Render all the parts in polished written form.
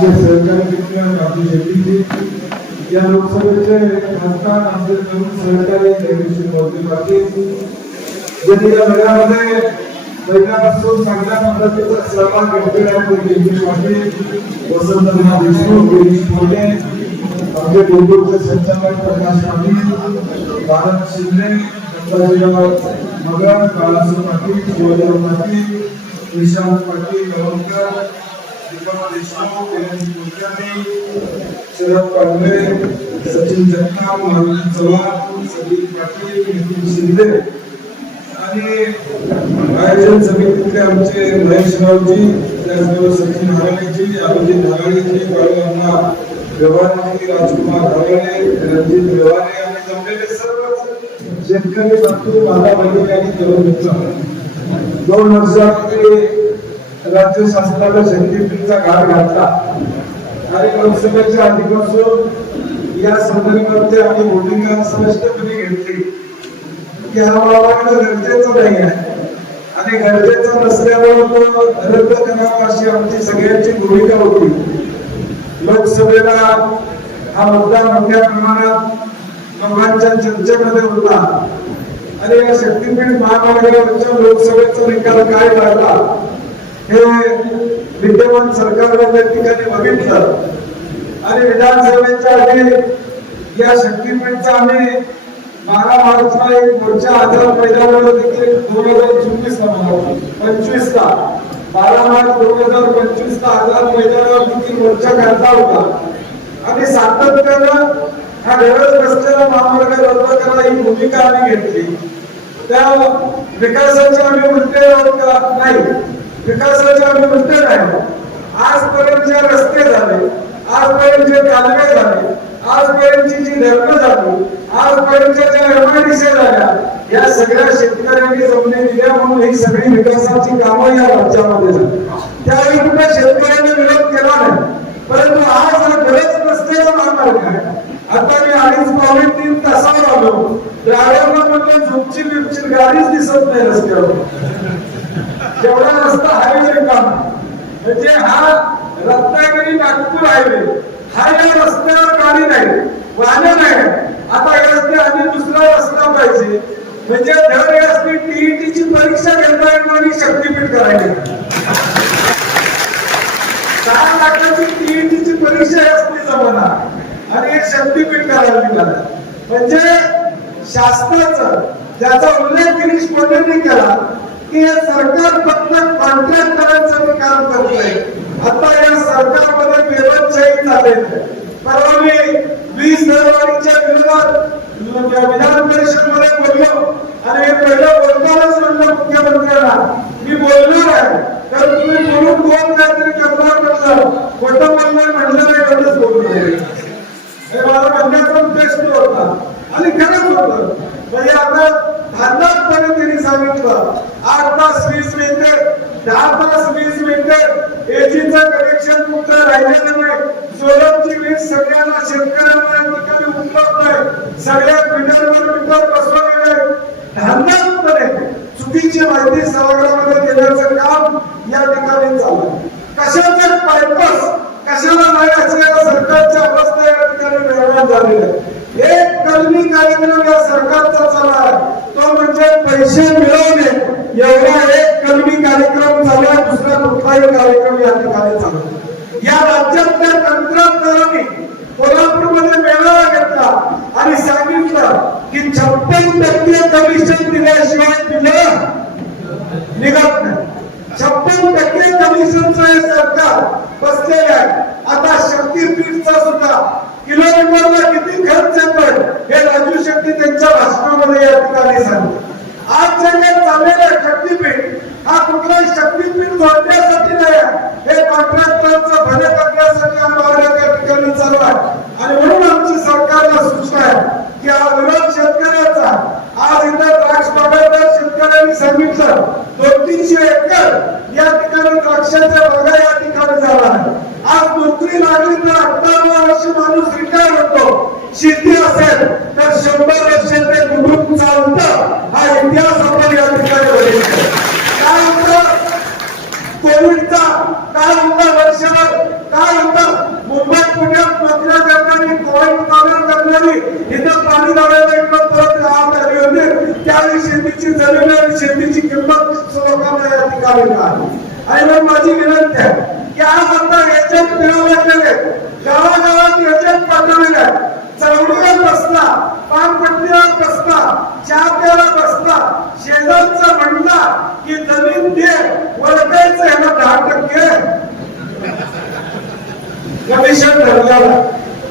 आमचे सहकारी मित्र आमचे शेतीचे या लोकसभेचे खासदार आमचे नवीन सहकारी जगदीश मोहिते पाटील ज्यांनी या लढ्यामध्ये पहिल्यापासून चांगल्या पद्धतीचा सहभाग घेतलेला आहे. जगदीश पाटील, वसंतराव देशमुख, गिरीश मोरे, आमचे बेंगळूरचे संचालक प्रकाश पाटील, भारत शिंदे, गंगाजीराव मगर, बाळासाहेब पाटील, शिवराव पाटील, विशाल पाटील, गवळकर, दीपक देशमुख, शरद पांढरे, सचिन जगताप, महावीर चव्हाण, सलीम पाटील, नितीन शिंदे आणि आयोजन समितीतले आमचे महेशरावजी, त्याचबरोबर सचिन हाराळेजी, अभिजित हाराळेजी, बाळूअण्णा व्यवहारेजी, राजकुमार हाराळे, रणजित व्यवहारे आणि जमलेले सर्व शेतकरी बंधू माझा बहिणी आणि तरुण मित्र 2 वर्षापूर्वी राज्य शासनाला शक्तीपीठचा घाट घातला आणि लोकसभेच्या आधीपासून या संदर्भात आम्ही भूमिका स्पष्टपणे घेतली की हा बाबा गरजेचं नाही आहे आणि गरजेचं नसल्यामुळे तो रद्द करावा अशी आमची सगळ्यांची भूमिका होती. लोकसभेला हा मुद्दा मोठ्या प्रमाणात लोकांच्या चर्चेमध्ये होता आणि या शक्तीपीठ महामार्गावरच्या लोकसभेचा निकाल काय लागला हे विद्यमान सरकारने त्या ठिकाणी बघितलं आणि विधानसभेच्या आधी या शक्तीपीठचा आम्ही 12 मार्चला एक मोर्चा आझाद मैदानावर देखील 2024 ला 12 मार्च 2025 ला आझाद मैदानावर देखील मोर्चा काढला होता आणि सातत्यानं हा गरज नसलेला महामार्ग रद्द करा ही भूमिका आम्ही घेतली. त्या विकासाचे आम्ही म्हणते नाही, विकासाचे आम्ही म्हणते नाही. आजपर्यंत जे रस्ते झाले, आजपर्यंत जे कालवे झाले, आजपर्यंतची जी धरणं झाली, आजपर्यंतच्या ज्या एमआयडीसी झाल्या, या सगळ्या शेतकऱ्यांनी जमिनी दिल्या म्हणून ही सगळी विकासाची कामं या राज्यामध्ये झाली. त्यावेळी कुठे शेतकऱ्यांनी विरोध केला नाही, परंतु आज गरज नसलेला महामार्ग आहे. आता मी 2.5-3 तासावर आलो, ड्रायव्हरला म्हटलं झुपची बिपची गाडीच दिसत नाही रस्त्यावर, जेवढा रस्ता हायवे रिकामा म्हणजे हा रत्नागिरी नागपूर हायवे हा या रस्त्यावर गाडी नाही, वाहन नाही. आता यासाठी आधी दुसरा रस्ता पाहिजे म्हणजे दर यासाठी टीईटीची परीक्षा घेता येणारी शक्तीपीठ करायची. 6 लाखाची टीईटीची परीक्षा यासाठी जमणार आणि एक शक्तीपीठ करायला निघाला. म्हणजे शासनाचं ज्याचा उल्लेख गिरीश मोरेंनी केला की हे सरकार फक्त कॉन्ट्रॅक्ट करायचं काम करतंय. आता या सरकारमध्ये बेबदशाही चालते. परवा मी 20 जानेवारीच्या विरोधात विधान परिषदेमध्ये बोललो आणि हे पहिलं बोलतानाच म्हणलं मुख्यमंत्र्यांना मी बोलणार आहे तर तुम्ही बोलून दोन काहीतरी करणार म्हटलं, खोटं बोलणार म्हटलं नाही, एवढंच बोलून हे मला म्हणण्याचा उद्देश होता आणि खरंच होतं. म्हणजे आता धांदापणे त्यांनी सांगितलं 8 तास 20 मिनिटे 10 तास 20 मिनिटे एजीचं कनेक्शन कुठं राहिलेलं नाही. सोलरची वीज सगळ्यांना शेतकऱ्यांना या ठिकाणी उपलब्ध आहे. सगळ्या मीटरवर मीटर बसवलेले धांदापणे चुकीची माहिती सभागृहामध्ये देण्याचं काम या ठिकाणी चालू. कशाचा पर्पस कशाला नाही असलेल्या सरकारच्या अवस्था या ठिकाणी निर्माण झालेल्या आहे. एक कलमी कार्यक्रम या सरकारचा चालू आहे, तो म्हणजे पैसे मिळवणे. एवढा एक कलमी कार्यक्रम झाला, दुसरा कुठलाही कार्यक्रम या ठिकाणी चालू. या राज्यातल्या कंत्राटदारांनी कोल्हापूरमध्ये मेळावा घेतला आणि सांगितलं की 56% कमिशन दिल्याशिवाय दिलं निघत नाही. 56% कमिशनचं हे सरकार बसलेलं आहे. आता शक्तीपीठचा सुद्धा किलोमीटरला किती खर्च येतोय हे राजू शेट्टी त्यांच्या भाषणामध्ये या ठिकाणी सांगितलं. आज जे चाललेलं शक्तीपीठ हा कुठलाही शक्तीपीठ जोडण्यासाठी नाही, हे कॉन्ट्रॅक्टरचं भले करण्यासाठी हा मार्ग त्या ठिकाणी चालू आहे. आणि म्हणून आमची सरकारला सूचना आहे की हा विरोध शेतकऱ्याचा. आज इथं द्राक्ष बागायतदार शेतकऱ्यांनी सांगितलं 200-300 एकर या ठिकाणी द्राक्षाच्या बागा या ठिकाणी झाला आहे. आज नोकरी लागली तर 58 वर्ष माणूस रिटायर होतो. शेती असेल तर 100 वर्ष ते कुटुंब चालतं. हा इतिहास आपण या ठिकाणी बघितला. काय होतं कोविडचा, काय होता वर्षभर, काय होता इथं पाणी लावायला इकडं परत आत आली होती, त्यावेळी शेतीची जमीन आणि शेतीची किंमत लोकांना या ठिकाणी मिळाली. आणि मग माझी विनंती आहे की आज आता एजंट मिळवले गेले, गावागावात एजंट पाठवलेले, चौडीवर बसला, पानपट्टीवर बसला, चहा प्यायला बसला, शेजारचा म्हणला की जमीन दे, वळखायचं याला 10% कमिशन ठरलेलं,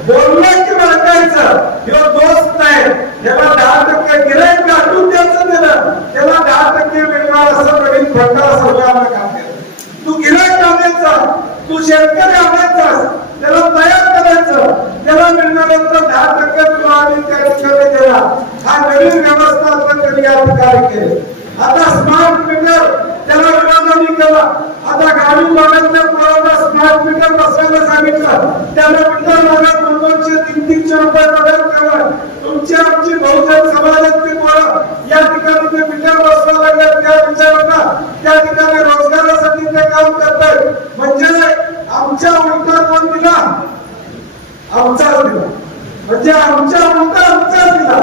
बोलला की वळखायचं, ह्यो दोस्त नाही, याला 10% गिऱ्हाईक गाठून द्यायचं दिलं, त्याला 10% मिळणार असं नवीन फंडा सरकारनं काम केलं. तू गिऱ्हाईक आणायचा, तू शेतकरी आणायचास, त्याला तयार करायचं, त्याला मिळणाऱ्याचा 10% तुला आम्ही त्या ठिकाणी दिला. हा नवीन व्यवस्था आपण त्यांनी या ठिकाणी केली. आता स्मार्ट मीटर त्याला विरोधाने केला. आता गाडी भागातल्या पोरांना स्मार्ट मीटर बसवायला सांगितलं, त्याला मीटर भागात 200-300 रुपये पगार केला. तुमची आमची बहुजन समाजातली पोरं या ठिकाणी ते मीटर बसवायला लागले, त्या विचारांना त्या ठिकाणी रोजगारासाठी ते काम करतात. म्हणजे आमच्या उलटा कोण दिला? आमचाच दिला. म्हणजे आमच्या उलटा आमचाच दिला,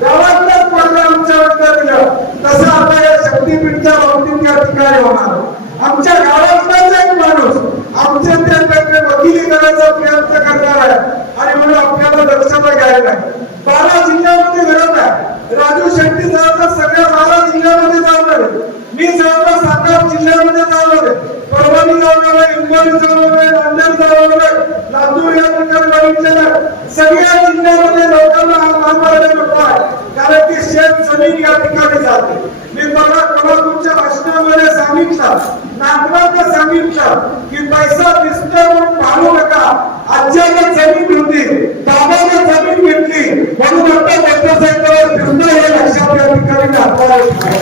गावातल्याच पोरला आमच्या उलटा दिलं. तसं आता या शक्तीपीठच्या बाबतीत या ठिकाणी होणार. आमच्या गावातलाच एक माणूस आमच्या त्या वकिली करायचा प्रयत्न करणार आहे आणि म्हणून आपल्याला लक्षात घ्यायला आहे. 12 जिल्ह्यामध्ये विरोध आहे. राजू शेट्टी जवळपास सगळ्या 12 जिल्ह्यामध्ये जाणार आहे. मी जवळपास 7 जिल्ह्यामध्ये जाणार आहे. परभणी जाणार आहे, हिंगोली जाणार आहे, नांदेड जाणार आहे, लातूर या ठिकाणी बघितलेलं आहे. सगळ्या जिल्ह्यामध्ये लोकांना हा महामार्ग नको आहे, कारण की शेत जमीन या ठिकाणी जाते. मी परवा कोल्हापूरच्या भाषणामध्ये सांगितलं, नागपूरला सांगितलं की पैसा दिसतोय म्हणून पाहू नका. आज्याला जमीन होती, बाबाला जमीन घेतली म्हणून आता मोटरसायकलवर फिरणं हे लक्षात या ठिकाणी दाखवायला.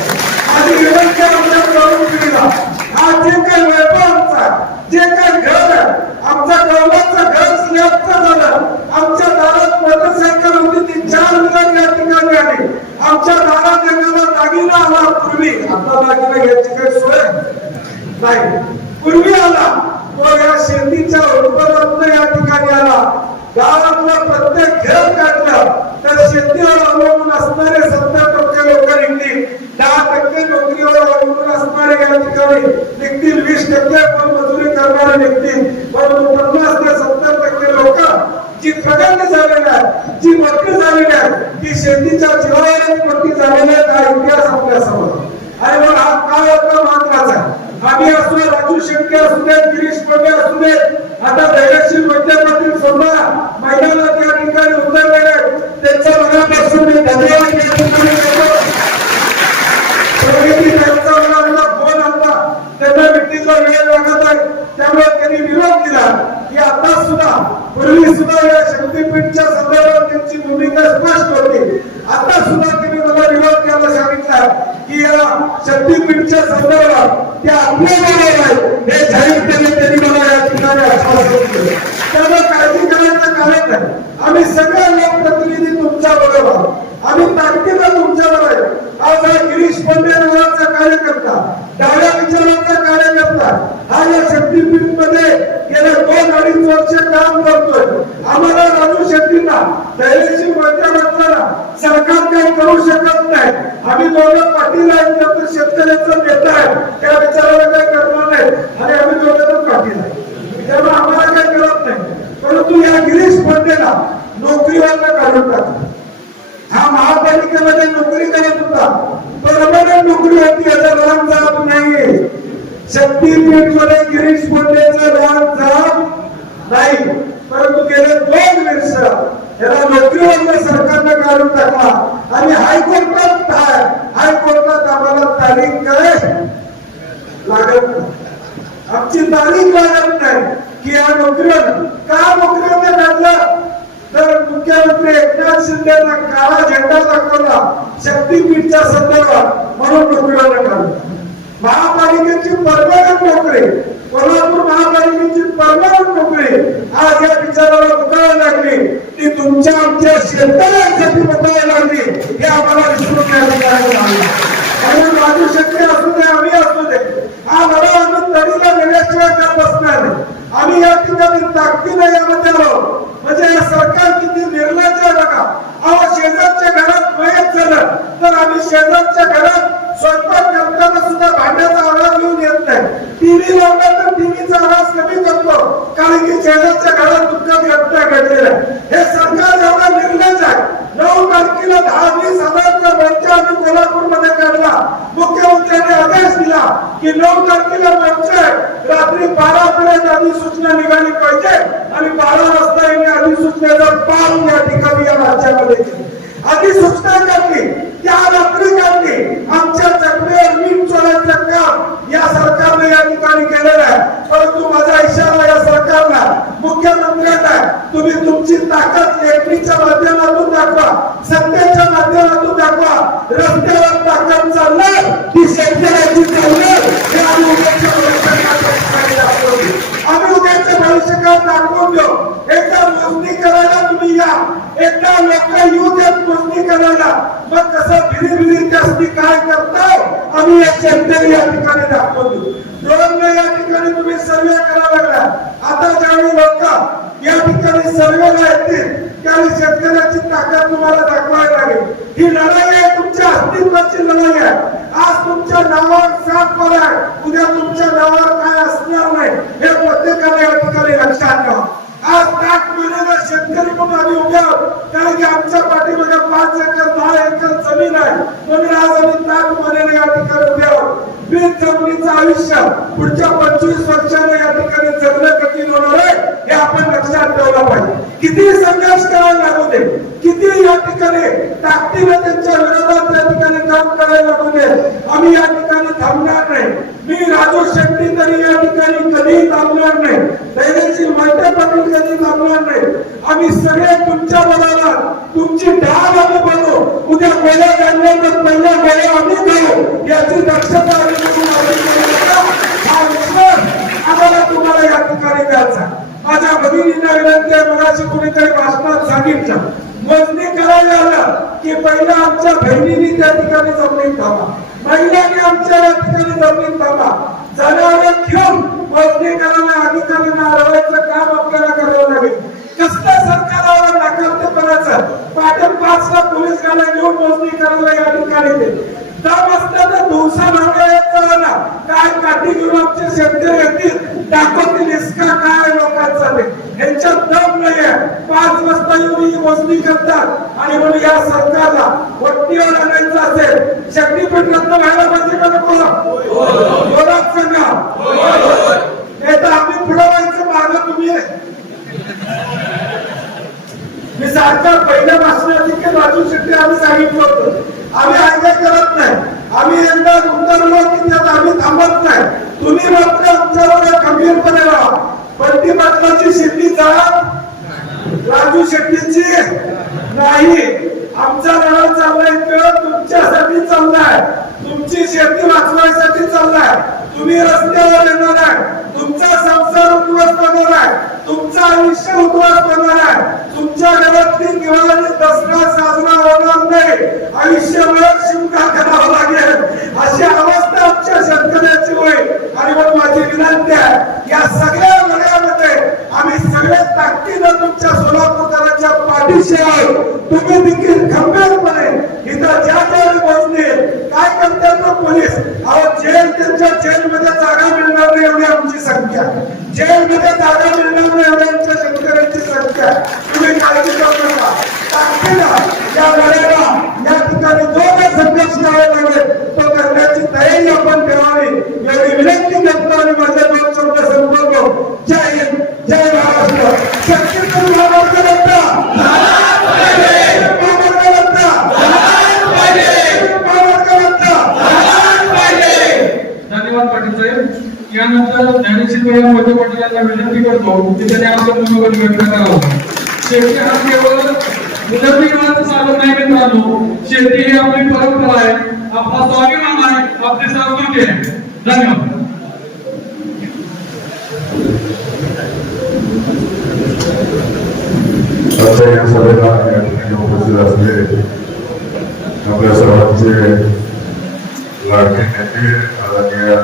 आणि विनंती आमच्या तरुण पिढीला, हा जे काही वैभव आमचा, जे काही घर आहे, आमच्या कौलाचं घर स्लॅबचं झालं, आमच्या दारात मोटरसायकल होती ती 4 मिनिट या ठिकाणी आली. आमच्या दारात एखादा दागिना आला पूर्वी, आता दागिना घ्यायची काही सोय नाही, पूर्वी आला तो या शेतीच्या उत्पन्नातून या ठिकाणी आला. गावातला प्रत्येक घर काढलं तर शेतीवर अवलंबून असणारे 70% लोक निघतील, 10% नोकरीवर अवलंबून असणारे या ठिकाणी निघतील, 20% मजुरी करणारे निघतील. परंतु 50 ते 70% लोक जी प्रगती झालेली आहे, जी मोठी झालेली आहे, ती शेतीच्या जीवावरच मोठी झालेली आहे. हा इतिहास आपल्या समोर आणि मग हा काळ आता महत्वाचा आहे. आम्ही असू, राजू शेट्टी असू दे, गिरीश पडे असू दे, आता धैर्यशील मध्यपातील सुद्धा मैदानात या ठिकाणी उतरलेले, त्यांच्या मनापासून मी धन्यवाद या ठिकाणी देतो. त्यांचा मला फोन आला, त्यांना मिटिंगला वेळ लागत आहे, त्यामुळे त्यांनी विरोध दिला की आता सुद्धा, पूर्वी सुद्धा या शक्तीपीठच्या संदर्भात त्यांची भूमिका स्पष्ट होती. आता सुद्धा त्यांनी मला विरोध करायला सांगितला की या शक्तीपीठच्या संदर्भात ते आपल्या बरोबर आहे हे जाहीरपणे त्यांनी मला या ठिकाणी आश्वासन दिलं. त्यामुळे काळजी करायचं कारण नाही. आम्ही सगळे लोकप्रतिनिधी तुमच्या बरोबर आहोत, आम्ही ताकदीनं तुमच्या बरोबर आहे. आज हा गिरीश पंडे नावाचा कार्यकर्ता, डाव्या विचारांचा कार्यकर्ता, हा या शक्तीपीठ मध्ये गेले 2-2.5 वर्ष काम करतोय. आम्हाला राजू शेट्टींना, धैर्यशील माध्यमांना सरकार काही करू शकत नाही. आम्ही दोघं पाटील आहेत, तर शेतकऱ्याचा नेता आहे, त्या विचाराला काही करणार नाही आणि आम्ही दोघं पाटील आहे, त्यामुळे आम्हाला काही करत नाही. परंतु या गिरीश पंडेला नोकरीवर काढून टाकलं. हा महापालिकेमध्ये नोकरी करत होता, परमनंट नोकरी होती, याचा राम जात नाहीये. शक्तीपीठ मध्ये गिरीश पंडेचं राम जात नाही, परंतु गेले 2 वर्ष याला नोकरीवर सरकारनं काढून टाकला आणि हायकोर्टात आम्हाला तारीख काय लागत नाही, आमची तारीख लागत नाही की या नोकरीवर का नोकरीवर काढलं. तर मुख्यमंत्री एकनाथ शिंदेना काळा झेंडा दाखवला शक्तीपीठच्या संदर्भात म्हणून नोकरीवर काढलं. महापालिकेची परमनंट नोकरी, कोल्हापूर महापालिकेची परमनंट नोकरी आज या विचाराला मुकायला लागली, ती तुमच्या आमच्या शेतकऱ्यांसाठी मुकायला लागली, हे आम्हाला विसरून घ्यायला. म्हणून राजू शेट्टी असू दे, आम्ही असू दे, हा लढा आम्ही तडीला नेल्याशिवाय त्या बसणार नाही. आम्ही या ठिकाणी ताकदीने यामध्ये आहोत. म्हणजे हे सरकार किती निर्लज्ज आहे बघा. अहो 10-20 हजारचा मोर्चा आम्ही कोल्हापूरमध्ये काढला. मुख्यमंत्र्यांनी आदेश दिला की 9 तारखेला मोर्चा आहे, रात्री 12 पर्यंत अधिसूचना निघाली पाहिजे आणि 12 वाजता यांनी अधिसूचनेचा पार या ठिकाणी या राज्यामध्ये केली. अधिसूचना काढली, त्या रात्री काढली. आमच्या जखमेवर मीठ चोळायचं काम या सरकारने या ठिकाणी केलेलं आहे. परंतु माझा इशारा या सरकारला, मुख्यमंत्र्यांना, तुम्ही तुमची ताकद लेखणीच्या माध्यमातून दाखवा, सत्तेच्या माध्यमातून दाखवा. रस्त्यावर ताकद चालणार ती शेतकऱ्याची चालणार हे आम्ही उद्याच्या भविष्यकाळात दाखवली. आम्ही उद्याच्या भविष्यकाळात दाखवून देऊ. एकदा मोजणी करायला तुम्ही या, एकदा लोक येऊ देत मोजणी करायला. मग कसं भिरी जास्ती काय करताय आम्ही या शेतकरी या ठिकाणी दाखवून देऊ. ड्रोनने या ठिकाणी तुम्ही सर्वे करायला लागला. आता ज्यावेळी लोक या ठिकाणी सर्वेला येतील त्यावेळी शेतकऱ्याची ताकद तुम्हाला दाखवायला लागेल. ही लढाई आहे, तुमच्या अस्तित्वाची लढाई आहे. आज तुमच्या नावावर साथ आहे, उद्या तुमच्या नावावर काय असणार नाही हे प्रत्येकाने या ठिकाणी लक्षात ठेवा. आज ताक मिळालेला शेतकरी म्हणून आम्ही उभे आहोत, कारण की आमच्या पाठीमागे 5 एकर 10 एकर जमीन आहे. म्हणून आज आम्ही ताक मिळालेले या ठिकाणी उभे आहोत. बिन जमिनीचं आयुष्य पुढच्या 25 वर्षाने या ठिकाणी जगणं कठीण होणार आहे हे आपण लक्षात ठेवलं पाहिजे. किती संघर्ष करायला लागू दे, किती या ठिकाणी ताकदीने त्यांच्या विरोधात या ठिकाणी काम करायला लागू दे, आम्ही या ठिकाणी थांबणार नाही. मी राजू शेट्टी तरी या ठिकाणी कधीही थांबणार नाही. धैर्यशील मोहिते पाटील कधी थांबणार नाही. आम्ही सगळे तुमच्या बरोबर, तुमची ढाल आम्ही बनवू. उद्या गोळ्या घालण्यात पहिल्या गोळ्या आम्ही घेऊ याची दक्षता हा विश्वास आम्हाला तुम्हाला या ठिकाणी द्यायचा. माझ्या भगिनींना विनंती आहे, मगाशी कुणीतरी भाषणात सांगितलं, मोजणी करायला आलं की पहिला आमच्या बहिणींनी त्या ठिकाणी जमिनीत थांबा, महिलांनी आमच्या या ठिकाणी जमिनीत थांबा. जनावरं घेऊन मोजणी करायला अधिकाऱ्यांना अडवायचं काम आपल्याला करावं लागेल. कसलं सरकारवर नाकारतेपणाचं पाटण 5ला पोलीस गाड्या घेऊन मोजणी करायला या ठिकाणी ते दम असतं तर दिवसा मागायचं ना काय काठी घेऊन आमचे शेतकरी येतील, दाखवतील इसका काय लोकांचा ते. यांच्यात दम नाहीये. 5 वाजता येऊन ही मोजणी करतात आणि म्हणून या सरकारला वट्टीवर आणायचं असेल, शक्तीपीठ रद्द व्हायला पाहिजे का नको? जोरात सांगा. नाही तर आम्ही पुढे व्हायचं, मागं तुम्ही. मी सारखं पहिल्या भाषणात राजू शेट्टी आम्ही सांगितलं होतं, आम्ही ऐकाय करत नाही. आम्ही एकदा उतरलो की त्यात आम्ही थांबत नाही. तुम्ही मात्र आमच्यावर खंबीरपणे राहा. बंटी पाटलाची शेती जात राजू शेट्टीची नाही. आमचा लढा चाललाय तो तुमच्यासाठी चाललाय, तुमची शेती वाचवायसाठी चाललाय. तुम्ही रस्त्यावर येणार आहे, तुमचा संसार उद्ध्वस्त होणार आहे, तुमचं आयुष्य उद्ध्वस्त होणार आहे, तुमच्या घरातली दिवाळी दसरा साजरा होणार नाही, आयुष्यभर शिमगा करावा लागेल, अशी अवस्था आमच्या शेतकऱ्याची होईल. आणि मग माझी विनंती आहे, या सगळ्या लढ्यामध्ये आम्ही सगळे ताकदीनं तुमच्या सोलापूरकरांच्या पाठीशी आहोत. तुम्ही देखील खंबीरपणे इथं ज्या ज्यावेळी पोहोचतील काय करतात पोलीस, अहो जेल, त्यांच्या जेलमध्ये जागा मिळणार नाही एवढी आमची संख्या, जेलमध्ये जागा मिळणार नाही एवढी आमच्या शेतकऱ्यांची संख्या. तुम्ही काळजी करू नका. ताकदीनं या लढ्याला या ठिकाणी जो काही संघर्ष करावा लागेल तो करण्याची तयारी आपण ठेवावी एवढी विनंती करतो आणि माझे 2 शब्द संपवतो. जय हिंद, जय महाराष्ट्र. शक्तीपीठ यानंतर ज्ञानेश्वर मोहिते पाटील यांना विनंती करतो की त्यांनी आपलं मनोगत व्यक्त करावं. शेती हा केवळ उदरनिर्वाहाचं साधन नाही मित्रांनो, शेती ही आपली परंपरा आहे, आपला स्वाभिमान आहे, आपली संस्कृती आहे. धन्यवाद. या सभेला या ठिकाणी उपस्थित असलेले आपल्या सर्वांचे लाडके नेते आदरणीय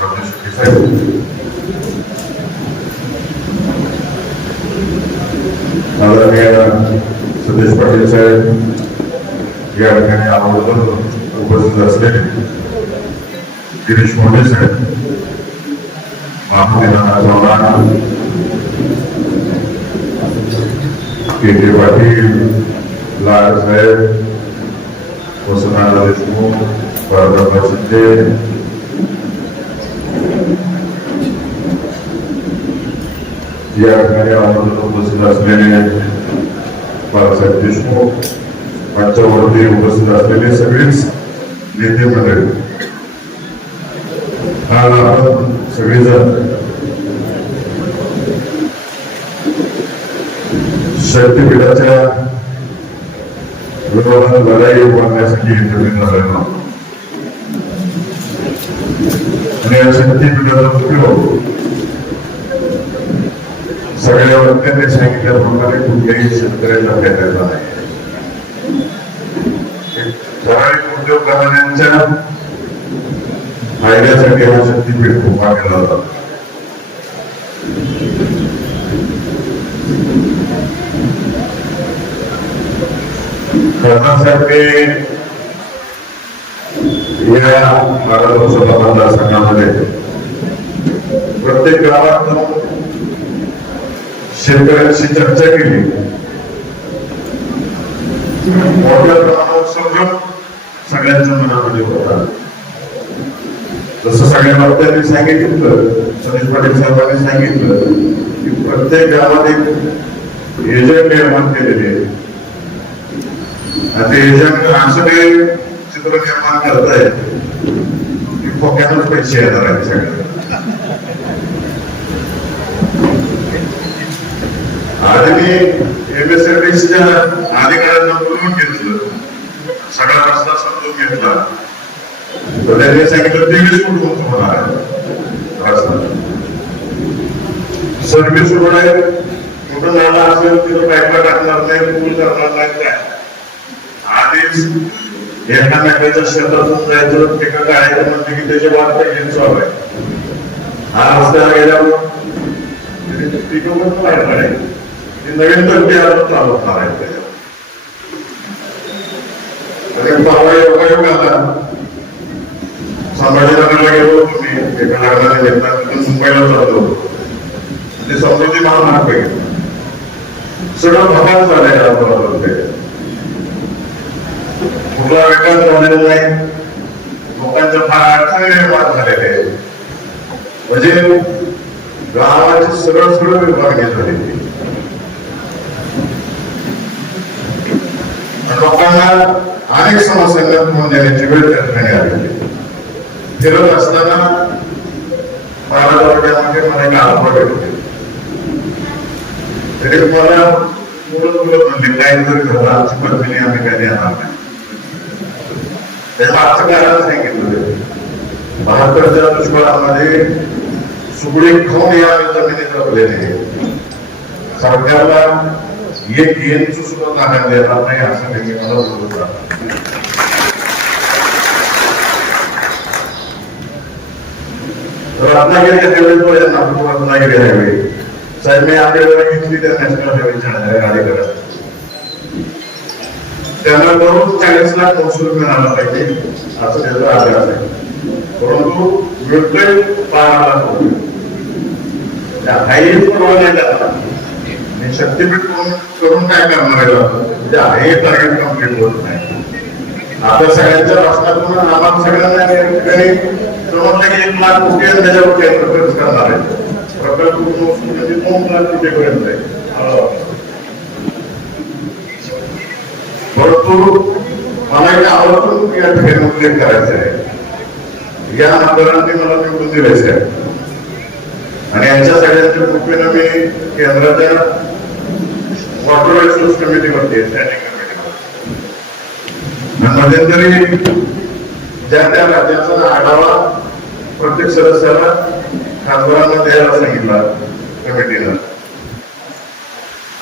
राजू शेट्टी साहेब, आदरणीय सतीश पाटील साहेब, या ठिकाणी आवर्जून उपस्थित असलेले गिरीश मोठे साहेब, मारुती चव्हाण, के पाटील, लाड साहेब, वसंतदादा देशमुख, बाळासाहेब शिंदे, या ठिकाणी आम्हाला उपस्थित असलेले बाळासाहेब देशमुख, मंचावरती उपस्थित असलेले सगळेच नेते मंडळी, आज आपण सगळेजण शक्तीपीठाच्या विरोधात लढाई उभारण्यासाठी एकत्रित झालेलो आहोत. आणि या शक्तीपीठाचा उपयोग सगळ्या वक्त्यांनी सांगितल्याप्रमाणे कुठल्याही शेतकऱ्याला भेटायला नाही. ठराविक उद्योगधंद्यांच्या फायद्यासाठी हा शक्तीपीठ उभा केला होता. करण्यासाठी या 12 लोकसभा मतदारसंघामध्ये प्रत्येक गावात शेतकऱ्यांशी चर्चा केली. मोठ्या प्रमाणावर समजून सगळ्यांच्या मनामध्ये होता. जसं सगळ्या वक्त्यांनी सांगितलं, सतीश पाटील साहेबांनी सांगितलं की प्रत्येक गावात एक एजंट निर्माण केलेले आहे. ते एजंट असं काही चित्र निर्माण करत आहे की फोक्यातच पैसे येणार आहेत सगळे. आज मी एमएसएमईच्या अधिकाऱ्यांना बोलवून घेतलं, सगळा रस्ता समजून घेतला, तर त्यांनी सांगितलं 23 फूट उंच होणार आहे रस्ता. सर्व्हिस रोड आहे, कुठं नाला असेल तिथं पाईपला टाकणार नाही, पूल करणार नाही. काय आधीच एकामेकाच्या शेतातून जायचं, पिकं काढायचं म्हणजे की त्याची वाट काही चालू आहे. हा रस्त्याला गेल्यावर पिकं पण पाहिजे आहे, नवीन तर ते अजून चालू होणार आहे त्याच्यावर. परवा योगायोग आला, संभाजीनगरला गेलो होतो मी एका लग्नाला घेतला, तिथून मुंबईला चाललो होतो. ते समृद्धी महामार्ग सगळं भगात झालंय. कुठला विकास झालेला नाही, लोकांच्या फार अडचणी निर्माण झालेले आहेत. म्हणजे गावाची सरळ सरळ विभागणी झालेली. लोकांना अनेक समस्यांना तोंड देण्याची वेळ त्या ठिकाणी आलेली. फिरत असताना मला एक आरोप भेटले. तरी मला म्हणजे काय जरी झालं आमची पत्नी आम्ही कधी येणार नाही. त्याच्या मागचं कारण सांगितलं, 72च्या दुष्काळामध्ये सुगडी खाऊन या जमिनी जपलेले सरकारला एक इंच सुद्धा जागा देणार नाही असं त्यांनी मला बोलत राहतात. रत्नागिरी हायवे, नागपूर रत्नागिरी हायवे साहेब मी आपल्याला घेतली त्या नॅशनल हायवेच्या गाडी करत. त्यांना दररोज 40 लाख महसूल मिळाला पाहिजे असं त्याचा आग्रह आहे. परंतु मिळतोय 12 लाख रुपये. हायवे परवाना शक्तीपीठ करून काय करणार आहे, हे टार्गेट कम्प्लीट होत नाही. आता सगळ्यांच्या भाषणातून आम्हाला सगळ्यांना ठिकाणी समजलं की 1 लाख कोटी त्याच्यावर केंद्र खर्च करणार आहे. प्रकल्प म्हणजे 2 लाख कोटीपर्यंत आहे. परंतु मला एक आवर्जून या ठिकाणी उल्लेख करायचा आहे, या आमदारांनी मला निवडून दिलेच आहे आणि यांच्या सगळ्यांच्या कृपेनं मी केंद्राच्या वॉटर रिसोर्स कमिटीवरती स्टँडिंग कमिटीवर मध्यंतरी ज्या त्या राज्याचा आढावा प्रत्येक सदस्याला खासदारांना द्यायला सांगितला कमिटीला.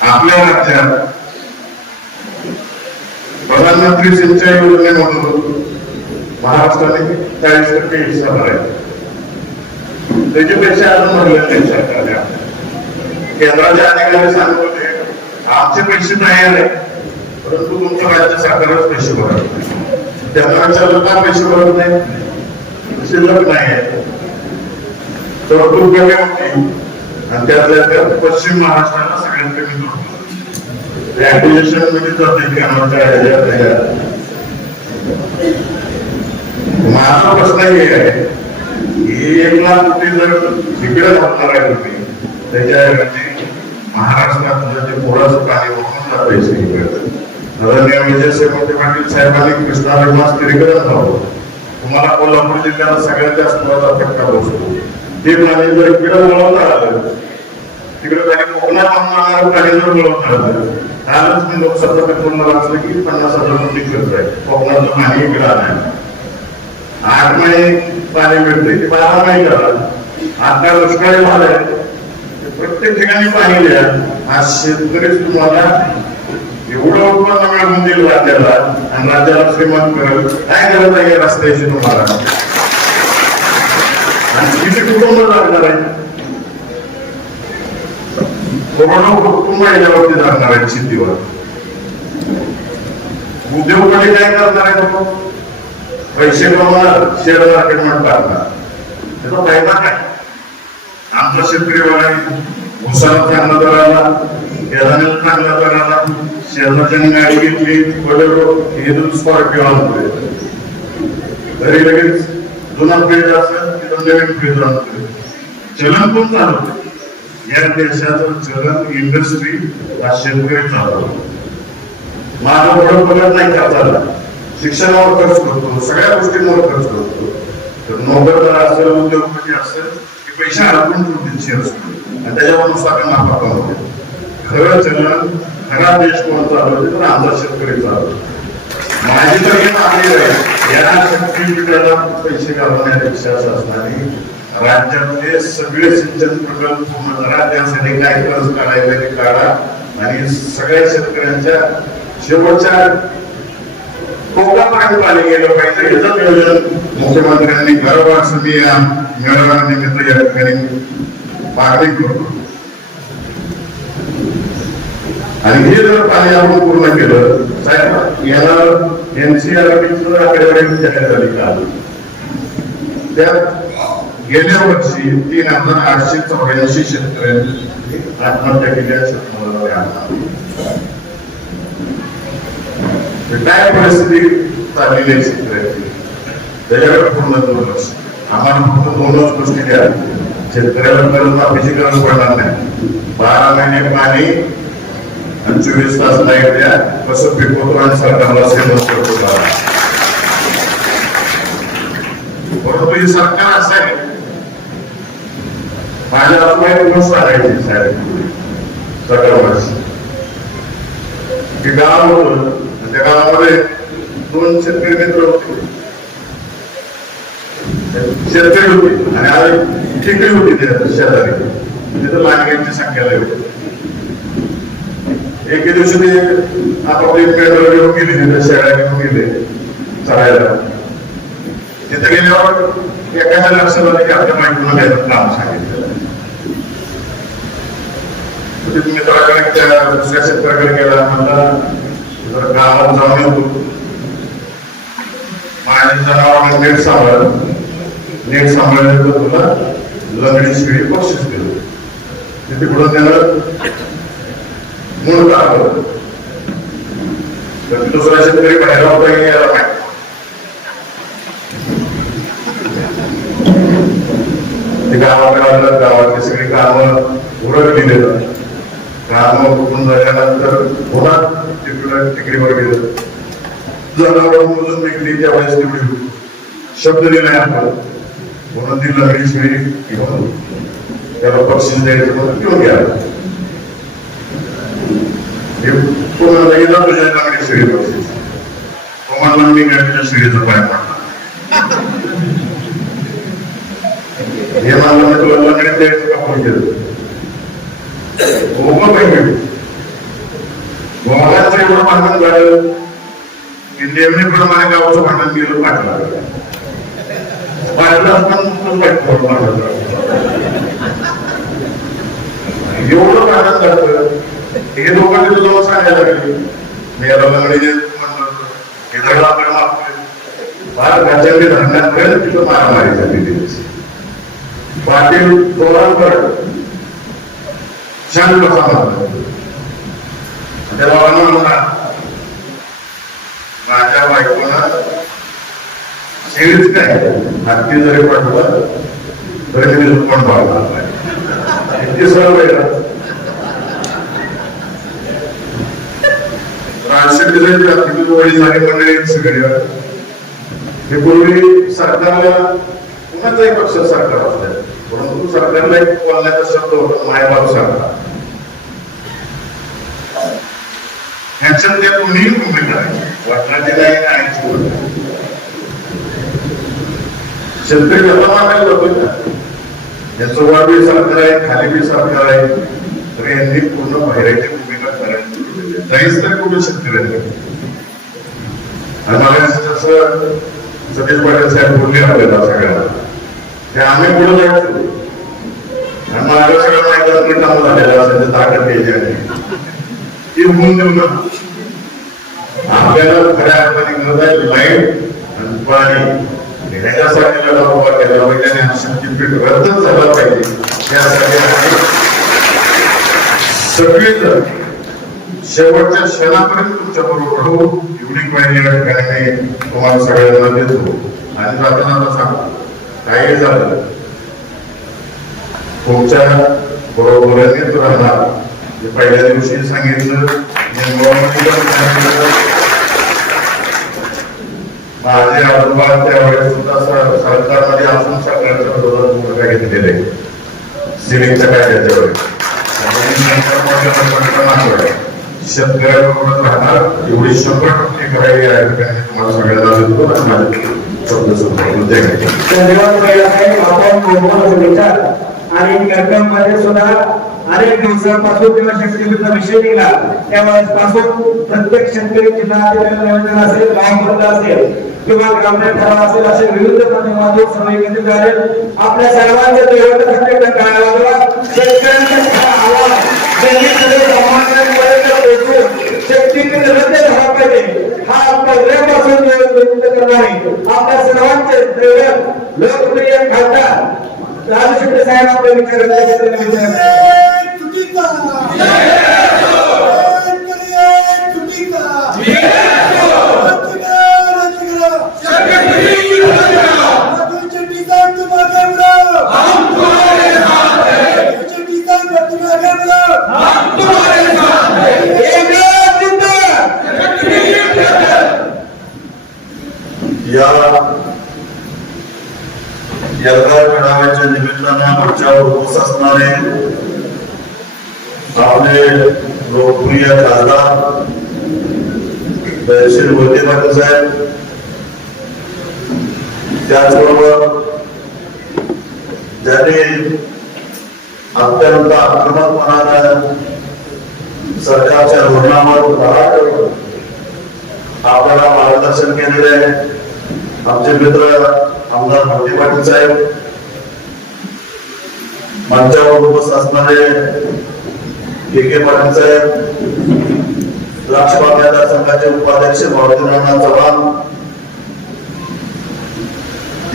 आपल्या राज्यात प्रधानमंत्री सिंचाई योजनेमधून महाराष्ट्राने 40% हिस्सा भरायचा. त्याच्यापेक्षा अजून भरले नाही सरकारने. केंद्राचे अधिकारी सांगत होते आमचे पैसे नाही आले, परंतु तुमच्या राज्य सरकारच पैसे भरत नाही. केंद्राच्या लोकांना पैसे भरत नाही, शिल्लक नाही आहे. तरतूद कमी होती आणि त्यातल्या त्यात पश्चिम महाराष्ट्राला सगळ्यात कमी तरतूद ऍप्लिकेशन मध्ये जाते केंद्राच्या माझा प्रश्न हे आहे की 1 लाख कोटी जर तिकडे घालणार आहे तुम्ही, त्याच्याऐवजी महाराष्ट्रात जे पुराचं पाणी वापरला पैसे आदरणीय विजय पाटील साहेबांनी कृष्णा धरणास स्थिरीकरण झालं. तुम्हाला कोल्हापूर जिल्ह्याला सगळ्यात जास्त फटका बसतो. ते पाणी जर इकडे वळवता आलं, तिकडे काही कोकणात पाणी जर वळवता आलं, कालच मी लोकसभा पेट्रोलला वाचलं की 50,000 कोटी खर्च आहे. कोकणातलं पाणी इकडे आलं 8 महिने पाणी मिळते ते 12 महिने करा. आता दुष्काळी भाग आहे, प्रत्येक ठिकाणी पाणी द्या. आज शेतकरी तुम्हाला एवढं उत्पन्न मिळवून देईल राज्याला आणि राज्याला श्रीमंत करेल. काय गरज आहे रस्त्याची तुम्हाला? आणि किती कुटुंब लागणार आहे? करोडो कुटुंब याच्यावरती लागणार आहेत शेतीवर. उद्योगपती काय करणार आहे? पैसे कमवणार, शेअर मार्केट मध्ये टाकणार. त्याचा फायदा काय? आमचा शेतकरी बघा, उसाला चांगला दर आला, केळाला चांगला दर आला, शेजारच्याने गाडी घेतली, हे स्कॉर्पिओ आणतोय, तरी लगेच जुना फ्रीज असेल तिथं नवीन फ्रीज आणतोय. चलन कोण चालवतोय? या देशाचं चलन इंडस्ट्री हा शेतकरी चालवतो. माझा पुढे बघत नाही खर्चाला, शिक्षणावर खर्च करतो, सगळ्या गोष्टींवर खर्च करतो. तर नोकरदार असेल, उद्योगपती असेल, की पैसे अडकून ठेवतील शेअर्स आणि त्याच्यावर सगळं नफा कमवतो. खरं चलन, खरा देश कोण चालवतो? तर आमचा शेतकरी चालवतो. माझी तर हे मागणी आहे, या शक्तीपीठाला पैसे घालवण्यापेक्षा शासनाने राज्यातले सगळे सिंचन प्रकल्प पूर्ण करा. त्यासाठी काय कर्ज काढायला ते काढा आणि सगळ्या शेतकऱ्यांच्या शेवटच्या कोकणापर्यंत पाणी गेलं पाहिजे. याचं नियोजन मुख्यमंत्र्यांनी करावं असं मी या मेळाव्यानिमित्त या ठिकाणी मागणी करतो. आणि हे जर पाणी आपण पूर्ण केलं, साहेब याला एनसीआरटीचं आकडेवारी जाहीर झाली काल. त्यात गेल्या वर्षी 3,884 शेतकऱ्यांनी आत्महत्या केल्या. काय परिस्थिती चाललेली आहे शेतकऱ्याची, त्याच्याकडे पूर्ण दुर्लक्ष. आम्हाला फक्त 2च गोष्टी द्या, शेतकऱ्याला कर्जमाफीची गरज पडणार नाही, 12 महिने पाणी आणि 24 तास लाईट द्या. कसं पिकवतो आणि सरकारला सेवच करतो. परंतु हे सरकार असं आहे, माझ्या आजूबाजूला गोष्ट सांगायची साहेब सरकारवरची की गाव होतं, त्या गावामध्ये 2 शेतकरी मित्र होते, शेतकरी होते आणि आज ठिकडी होती त्या शेजारी. तिथं मानव्यांची संख्या लई होती. एके दिवशी ते आपापली पेंडर घेऊन गेले, तिथे शेळ्या घेऊन गेले चरायला. तिथे गेल्यावर एखाद्या लक्षात आलं की आपल्या माहितीला घ्यायचं काम सांगितलं. मित्राकडे त्या दुसऱ्या शेतकऱ्याकडे गेला, म्हणला गावात जाऊन येतो, माझ्या जनावरांना नीट सांभाळ, नीट सांभाळलं तर तुला लंगडी शिडी बक्षीस दिलं. तिथे पुढं त्यानं मूळ टाकलं. तर दुसरा शेतकरी बाहेर होता यायला पाहिजे. ते गावाकडे गावातली सगळी कामं उरकली देतात. कामं उठून झाल्यानंतर पुन्हा तिकडीवर गेलं. जनावर मोजून निघली त्यावेळेस ते शब्द दिलाय आपण, म्हणून ती लंगडी शिडी घेऊन त्याला बक्षीस द्यायचं म्हणून घेऊन घ्या. हे पुन्हा लगेच तुझ्या लंगडी शिडी बक्षीस. तो म्हणला मी गाडीच्या शिडीचं पाय पडला. हे म्हणलं मी तुला लंगडी द्यायचं का पण केलं. गोवाचं एवढं भांडण झालं की नेहमीप्रमाणे गावाचं भांडण गेलं पाठला. एवढं भांडण झालं हे दोघं तिथं जाऊन सांगायला लागले, मी याला लंगडी म्हणलं हे धडा मागतोय. फार घरच्यांनी धरण्यापर्यंत तिथं मारामारी झाली. पाटील थोरांवर शांत बसा, त्याला म्हणा माझ्या बायकोला शेळीच काय हत्ती जरी पडलं तरी मी पण पाळणार नाही इतकी सरळ वेगळं वडील झाले मंडळी सगळे हे पूर्वी सरकारला कुणाचाही पक्ष सरकार असले परंतु सरकारला एक बोलण्याचा शब्द होता मायबाप सरकार ह्याच्यात त्या दोन्ही भूमिका वाटण्याची काही नाही शेतकरी मागायला होतो याचं वर बी सरकार आहे खाली बी सरकार आहे तर यांनी पूर्ण बाहेरची भूमिका करायची जाईच तर कुठं शेतकऱ्यांनी आणि मला जसं सतीश पाटील साहेब बोलले आपल्याला सगळ्यांना ते आम्ही पुढे जायचो आणि माझ्या सगळं माहिती काम झालेलं असेल ते ताकद घ्यायची आहे ती होऊन देऊ ना आपल्याला खऱ्या अर्थाने गरज आहे लाईट आणि पाणी ह्याच्यासाठी लढा उभा केला पाहिजे आणि शक्तीपीठ रद्दच झाला पाहिजे त्यासाठी सगळेजण शेवटच्या क्षणापर्यंत तुमच्या बरोबर राहू एवढी पाहिजे या ठिकाणी तुम्हाला सगळ्यांना देतो आणि जाताना सांगतो काही झालं तुमच्या बरोबरीनेच राहणार पहिल्या दिवशी सांगितलं माझे आजोबा त्यावेळेस सुद्धा सरकारमध्ये असून सरकारच्या विरोधात भूमिका घेतलेली आहे सिलिंगच्या कायद्याच्या वेळेस शेतकऱ्यांबरोबर राहणार एवढी 100% करावी या ठिकाणी तुम्हाला सगळ्यांना देतो आणि माझे शब्द विचार आणि कार्यक्रमामध्ये सुद्धा अनेक दिवसांपासून जेव्हा शक्तीपीठचा विषय निघाला त्यावेळेस पासून प्रत्येक शेतकरी जिल्हा असेल गावबंद असेल किंवा ग्रामीण ठराव असेल असे विविध माध्यमातून सहभागी झाले आपल्या सर्वांच्या देवतासाठी काळाला शेतकऱ्यांचा आवाज समाजापर्यंत पोहोचून शक्तीपीठ रद्द झाला पाहिजे हा पहिल्यापासून व्यक्त करणारे आपल्या सर्वांचे दैवत लोकप्रिय खासदार राजू शिंदे साहेब आपल्या विचार यल्गाव मेळाव्याच्या निमित्तानं आमच्यावर उपस्थित असणारे आपले लोकप्रिय खासदार श्री मोदी पाटील साहेब त्याचबरोबर ज्यांनी अत्यंत आक्रमकपणानं सरकारच्या धोरणावर आपल्याला मार्गदर्शन केलेले आहे आमचे मित्र आमदार मोदी पाटील साहेब मंचावर उपस्थित असणारे के पाटील साहेब द्राक्षबाग मतदार संघाचे उपाध्यक्ष मारुती नाना चव्हाण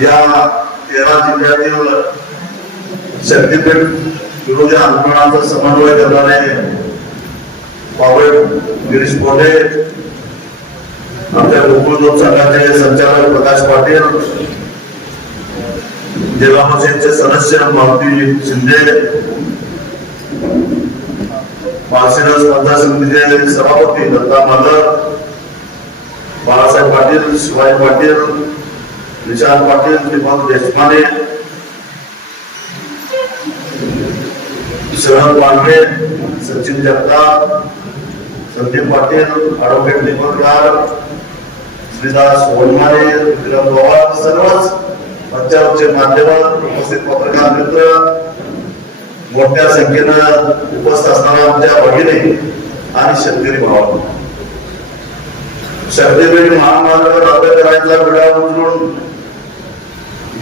या 13 जिल्ह्यातील शक्तीपीठ विरोधी आंदोलनाचा समन्वय करणारे कॉम्रेड गिरीश बोले आमच्या गोकुळ संघाचे संचालक प्रकाश पाटील जिल्हा परिषदचे सदस्य मारुती शिंदे माळशिरस पंचायत समितीचे सभापती दत्ता माधव बाळासाहेब पाटील शिवाजी पाटील विशाल पाटील दीपक देशपांडे शरद पांढरे सचिन जगताप संदीप पाटील ॲडव्होकेट दीपक लाल श्रीदास वनमारे विक्रम पवार सर्वच मंचावरचे माध्यम उपस्थित पत्रकार मित्र मोठ्या संख्येनं उपस्थित असणाऱ्या आमच्या भगिनी आणि शेतकरी भावांनो शक्तीपीठ महामार्ग रद्द करायचा विडा उचलून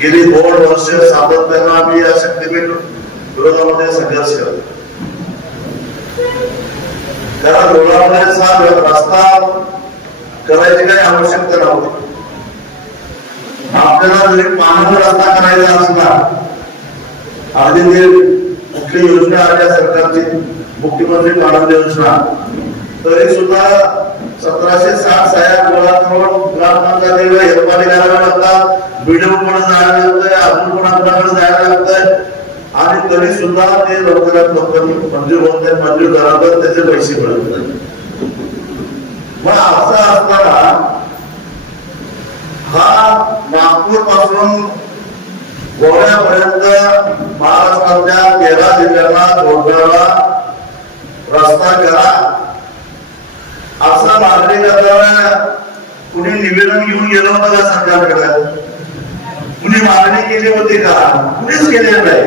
गेली 2 वर्ष सातत्यानं आम्ही या शक्तीपीठ विरोधामध्ये संघर्ष करतो कारण डोळामध्ये रस्ता करायची काही आवश्यकता नव्हती आपल्याला जरी पाण्याचा रस्ता करायचा असला आधी ते कुठली योजना आल्या सरकारची मुख्यमंत्री पाणी योजना तरी सुद्धा 1760 सह्या गोळा करून ग्रामपंचायतीला हेरपाणी कराव्या लागतात व्हिडिओ पण जायला लागतंय, अजून पण आपल्याकडे जायला लागतंय आणि तरी सुद्धा ते लवकरात लवकर मंजूर होत नाही. मंजूर झाल्यानंतर त्याचे पैसे मिळत नाही. मग असं असताना हा नागपूर पासून गोव्यापर्यंत महाराष्ट्रातल्या 13 जिल्ह्यांना जोडणारा रस्ता करा असं नागरिकांना कुणी निवेदन घेऊन गेलं होतं का सरकारकडे? कुणी मागणी केली होती का? कुणीच केलेली नाही.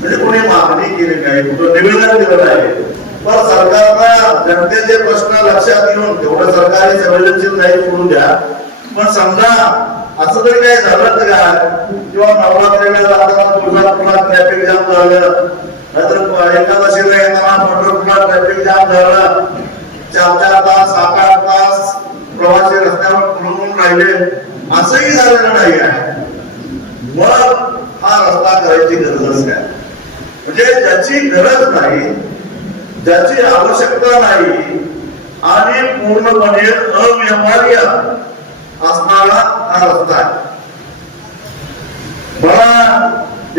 म्हणजे कुणी मागणी केली नाही, कुठं निवेदन दिलं नाही. पण सरकारला जनतेचे प्रश्न लक्षात घेऊन तेवढं सरकारी संवेदनशील नाही करून द्या. पण समजा असं तरी काही झालं का किंवा नवरात्रीला जाताना तुळजापूरला ट्रॅफिक जाम झालं, नाहीतर एकादशीला येताना पंढरपूरला ट्रॅफिक जाम झालं, 4-4 तास 8-8 तास प्रवासी रस्त्यावर खुळून राहिले, असंही झालेलं नाही आहे. मग हा रस्ता करायची गरजच काय? म्हणजे ज्याची गरज नाही, ज्याची आवश्यकता नाही आणि पूर्णपणे अव्यवहार्य असणारा हा रस्ता आहे. मला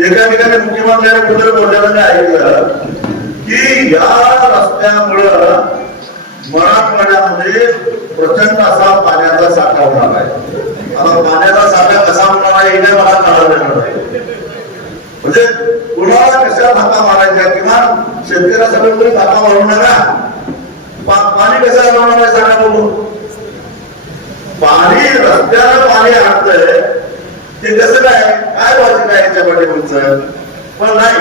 एका ठिकाणी मुख्यमंत्र्यांनी कुठे बोलल्यानं मी ऐकलं की या रस्त्यामुळं मराठवाड्यामध्ये प्रचंड असा पाण्याचा साठा होणार आहे. आता पाण्याचा साठा कसा होणार आहे हे मला कळालेलं नाही. म्हणजे कुणाला कशा धक्का मारायचा, किमान शेतकऱ्यासाठी तरी धक्का मारू नका. पाणी कसं लागणार आहे सांगा बघू. पाणी रस्त्याला पाणी आणतंय ते कसं काय लॉजिक आहे याच्या पाठीमागचं? पण नाही,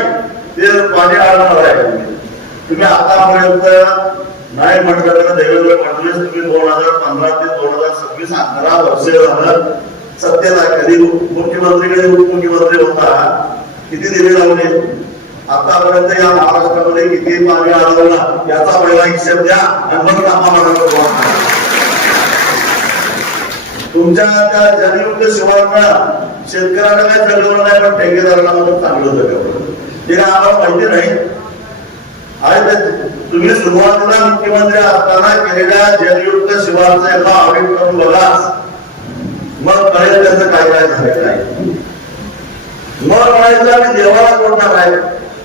ते पाणी आणणार आहे. तुम्ही आतापर्यंत नाही म्हटलं तर देवेंद्र फडणवीस तुम्ही 2015 ते 2026 11 वर्ष झालं सत्तेत आहे. कधी मुख्यमंत्रीकडे उपमुख्यमंत्री होता, किती दिवे लावले? आतापर्यंत या महाराष्ट्रामध्ये किती पाणी अडवलं याचा पहिला हिशेब द्या आणि मग आम्हाला तुमच्या त्या जलयुक्त शिवारनं शेतकऱ्यांना काही जगवलं नाही, पण ठेकेदारांना मात्र चांगलं जगवलं. हे आम्हाला माहिती नाही. तुम्ही सुरुवातीला मुख्यमंत्री असताना केलेल्या जलयुक्त शिवारचं एकदा ऑडिट करून बघा, मग कळेल त्याचं काय काय झालेलं आहे. मग म्हणायचं आम्ही देवाला जोडणार आहे.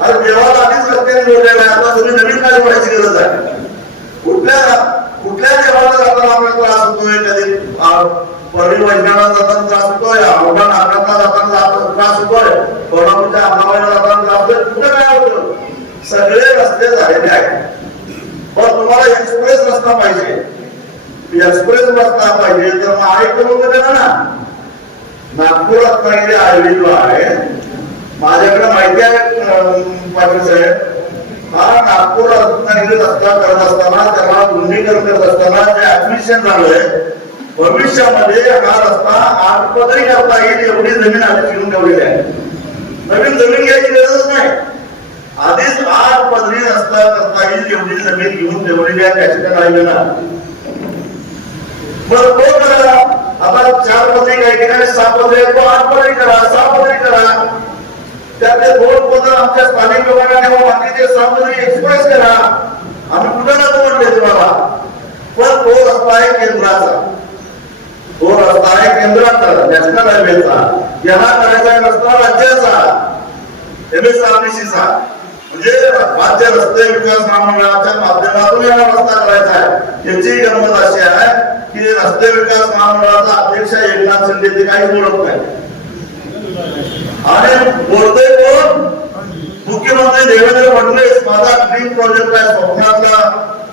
अरे देवाला आधीच रस्त्याने जोडलेला आहे, आता तुम्ही नवीन काय जोडायची गरज आहे? कुठल्या देवाला जाताना आपल्याला त्रास होतोय? कधी परळी वैजनाला जाताना त्रास होतोय, औंढा नागनाथला जाताना त्रास होतोय, कोल्हापूरच्या अंबाबाईला जाताना त्रास होतोय. कुठं काय होतं? सगळे रस्ते झालेले आहेत. पण तुम्हाला एक्सप्रेस रस्ता पाहिजे, एक्सप्रेस रस्ता पाहिजे तर मग आयुक्त लोक देणार ना. नागपूर रत्नागिरी हायवे जो आहे, माझ्याकडे माहिती आहे पाटील साहेब, हा नागपूर रत्नागिरी रस्ता करत असताना, त्याला रुंदीकरण करत असताना जे ऍडमिशन झालंय, भविष्यामध्ये हा रस्ता 8 पदरी करता येईल एवढी जमीन आधी फिरून ठेवलेली आहे. नवीन जमीन घ्यायची गरजच नाही. आधीच 8 पदरी रस्ता करता येईल एवढी जमीन घेऊन ठेवलेली आहे नॅशनल हायवेला. मग तो करा. आता 4 पदरी काही ठिकाणी 6 पदरी, 8 पदरी करा, 6 पदरी करा. त्यातले 2 पदर आमच्या स्थानिक लोकांना ठेवा, बाकीचे 6 पदरी एक्सप्रेस करा. आम्ही कुठं नको म्हणले तुम्हाला. पण तो रस्ता आहे केंद्राचा, तो रस्ता आहे केंद्राचा, नॅशनल हायवेचा. याला करायचा रस्ता राज्याचा, MSRDCचा. म्हणजे राज्य रस्ते विकास महामंडळाच्या माध्यमातून याला रस्ता करायचा आहे. याची गंमत अशी आहे की रस्ते विकास महामंडळाचा अध्यक्ष एकनाथ शिंदे ते काही बोलत नाही. आणि बोलतोय कोण? मुख्यमंत्री देवेंद्र फडणवीस. माझा ड्रीम प्रोजेक्ट आहे, स्वप्नातला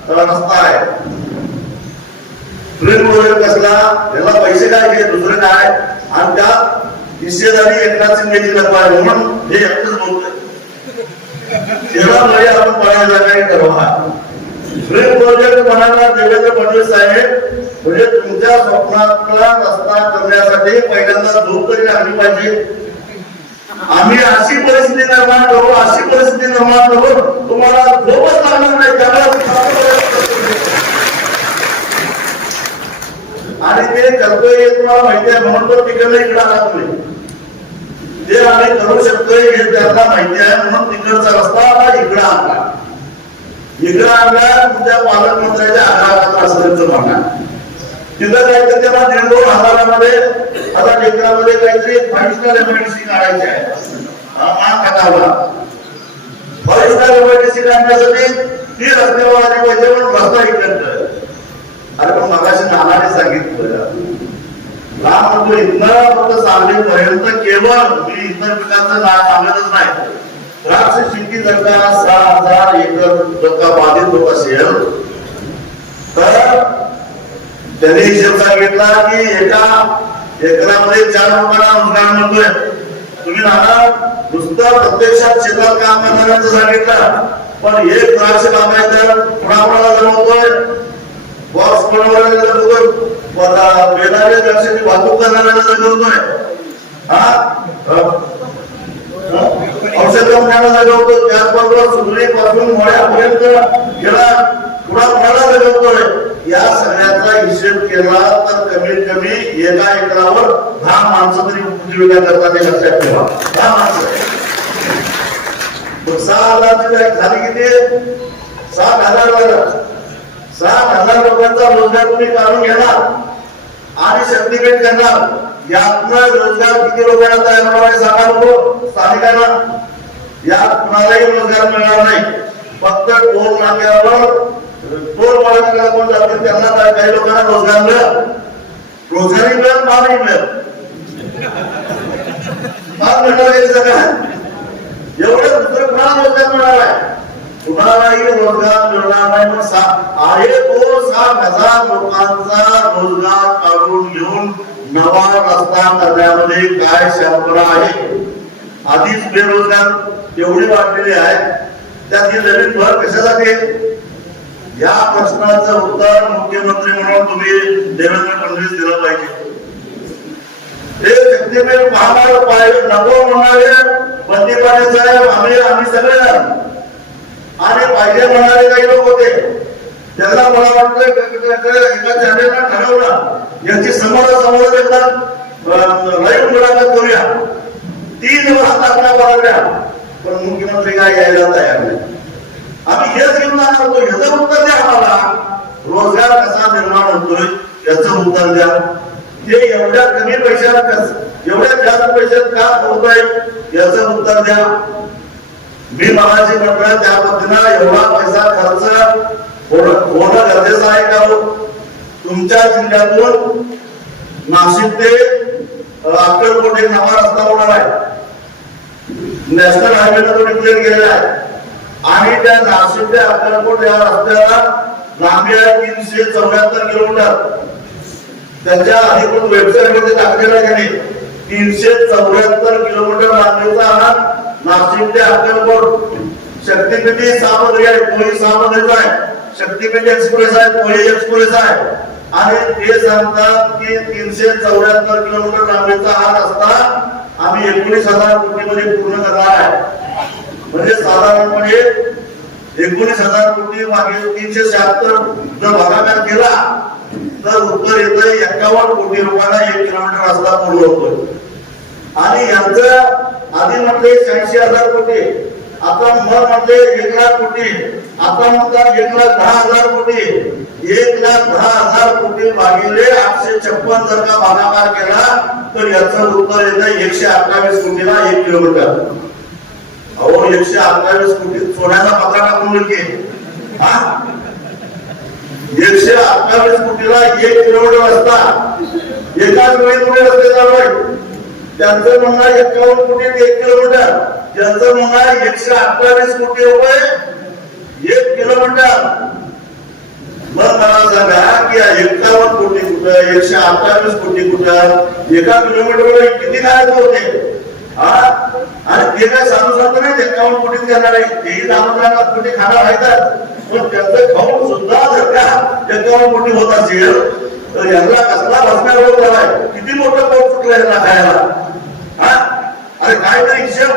रस्ता आहे. ड्रीम प्रोजेक्ट कसला? याला पैसे काय घे, दुसरं काय? आणि त्यात हिस्सेदारी एकनाथ शिंदेची नको आहे म्हणून हे एकटंच बोलतोय. तेव्हा मध्ये आपण पाण्याला काही ठरवा. ड्रीम प्रोजेक्ट म्हणाला देवेंद्र फडणवीस साहेब, म्हणजे तुमच्या स्वप्नातला रस्ता करण्यासाठी पहिल्यांदा झोप तरी लागली पाहिजे. आम्ही अशी परिस्थिती निर्माण करू, अशी परिस्थिती निर्माण करू तुम्हाला झोपच लागणार नाही. आणि ते करतोय हे तुम्हाला माहिती आहे, म्हणून तो तिकडे इकडे आला तुम्ही. ते आम्ही करू शकतोय हे त्यांना माहिती आहे, म्हणून तिकडचा रस्ता आता इकडे आणला. इकडे आणला तुमच्या पालकमंत्र्याच्या आग्रहाखातर असं त्यांचं म्हणणं. तिथं काहीतरी त्याला 1,500-2,000 हजार एकरामध्ये काहीतरी 5 स्टार एमआयडीसी काढायची आहे. महाखाताला 5 स्टार एमआयडीसी काढण्यासाठी ती रस्त्यावर आली पाहिजे, पण रस्ता इकडं. अरे पण मगाशी नानाने सांगितलं ना, म्हणतो इथनं फक्त सांगलीपर्यंत केवळ मी इतर पिकाचं सांगतच नाही, द्राक्ष शेती जर का 6,000 एकर जर का बाधित होत असेल तर त्यांनी हिशेब सांगितला की एका एकरामध्ये 4 लोकांना रोजगार मिळतोय. तुम्ही नाना नुसतं प्रत्यक्षात शेतात काम करणाऱ्यांचं सांगितलं, पण एक द्राक्ष बागायतदार कुणाकुणाला जमवतोय, बॉक्स बनवणाऱ्याला जमवतोय, वेळाने द्राक्षाची वाहतूक करणाऱ्याला जमवतोय, औषध कंपन्याला जमवतो, त्याचबरोबर सुगरीपासून मोळ्यापर्यंत गेला कुणाकुणाला जमवतोय. या सगळ्याचा हिशेब केला तर कमीत कमी एका एकरावर 10 माणसं तरी उपजीविका करतात, हे लक्षात ठेवा. 10 माणसं. 6,000 झाली किती? 7,000. 7,000 लोकांचा रोजगार तुम्ही काढून घेणार आणि शक्तीपेठ करणार. यातनं रोजगार किती लोकांना तयार होणार सांगा नको स्थानिकांना. यात कुणालाही रोजगार मिळणार नाही. फक्त टोल नाक्यावर टोल वाढवण्याला कोण जातील त्यांना काही लोकांना रोजगार मिळेल. रोजगारी मिळेल, मालही मिळेल. माल मिळणार सगळं एवढं दुसरं कुणाला रोजगार मिळणार आहे? कुणालाही रोजगार मिळणार नाही. पण आहे तो 7,000 लोकांचा रोजगार काढून घेऊन नवा रस्ता करण्यामध्ये काय शंका आहे? आधीच बेरोजगार एवढी वाढलेली आहे, त्यात ही नवीन भर कशासाठी? या प्रश्नाचं उत्तर मुख्यमंत्री म्हणून तुम्ही देवेंद्र फडणवीस दिलं पाहिजे. ते शक्तीपीठ पाहणार पाहिजे नको म्हणणारे बंदी पाटील साहेब, आम्ही सगळेजण आणि पाहिजे म्हणणारे काही लोक होते. त्याला मला वाटतं एका चॅनेलला ठरवलं याची समोरासमोर एकदा लाईव्ह मुलाखत करूया. 3 दिवस आपल्या बघूया, पण मुख्यमंत्री काय यायला तयार नाही. आम्ही हेच घेऊन जाणार होतो, याचं उत्तर द्या आम्हाला. रोजगार कसा निर्माण होतोय याचं उत्तर द्या. हे एवढ्या कमी पैशात एवढ्या जास्त पैशात का होतोय याचं उत्तर द्या. मी मगाशी म्हटलं त्या पद्धतीनं एवढा पैसा खर्च होणं गरजेचं आहे का? तुमच्या जिल्ह्यातून नाशिक ते अक्कलकोट एक नवा रस्ता होणार आहे. नॅशनल हायवेला तो डिक्लेअर केलेला आहे आणि त्या नाशिक ते अक्कलकोट या रस्त्याला लांबी आहे 374 किलोमीटर. त्यांच्या अधिकृत वेबसाईट मध्ये टाकलेला आहे त्यांनी 374 किलोमीटर लांबीचा हा नाशिक ते अक्कलकोट शक्तीपीठी सामग्री आहे, तोही सामग्रीचा आहे. शक्तीपीठ एक्सप्रेस आहे, तोही एक्सप्रेस आहे. आणि ते सांगतात की 374 किलोमीटर लांबीचा हा रस्ता आम्ही 19,000 कोटीमध्ये पूर्ण करणार आहे. म्हणजे साधारणपणे 19,000 कोटी मागे 376 जर भागाकार केला तर उत्तर येतं 51 कोटी रुपयाला 1 किलोमीटर रस्ता पूर्ण होतोय. आणि यांचं आधी म्हटले 86,000 कोटी, आता म्हटले 1,00,000 कोटी, आता म्हणतात 1,10,000 कोटी. 1,10,000 कोटी भागिले 856 जर का भागाकार केला तर याचं उत्तर येतं 128 कोटीला 1 किलोमीटर. अहो 128 कोटी सोन्याचा पत्रा टाकून मिळते. 128 कोटीला 1 किलोमीटर रस्ता एकाच वेळी तुम्ही रस्ते चालवाय. त्यांचं म्हणणं 51 कोटी 1 किलोमीटर, त्यांचं म्हणणं 128 कोटी रुपये 1 किलोमीटर. मग मला सांगा की 51 कोटी कुठं, 128 कोटी कुठं, एका किलोमीटरवर किती काय होते? आणि ते काय साधू सांगतो नाही 51 कोटीत करणार आहे, तेही 10 कोटी खाणार आहेत. पण त्यांचं खाऊन सुद्धा जर का 51 कोटी होत असेल तर यांना कसला भस्म्या रोग झालाय? किती मोठं पोट चुकलं यांना खायला. अरे काहीतरी हिशेब.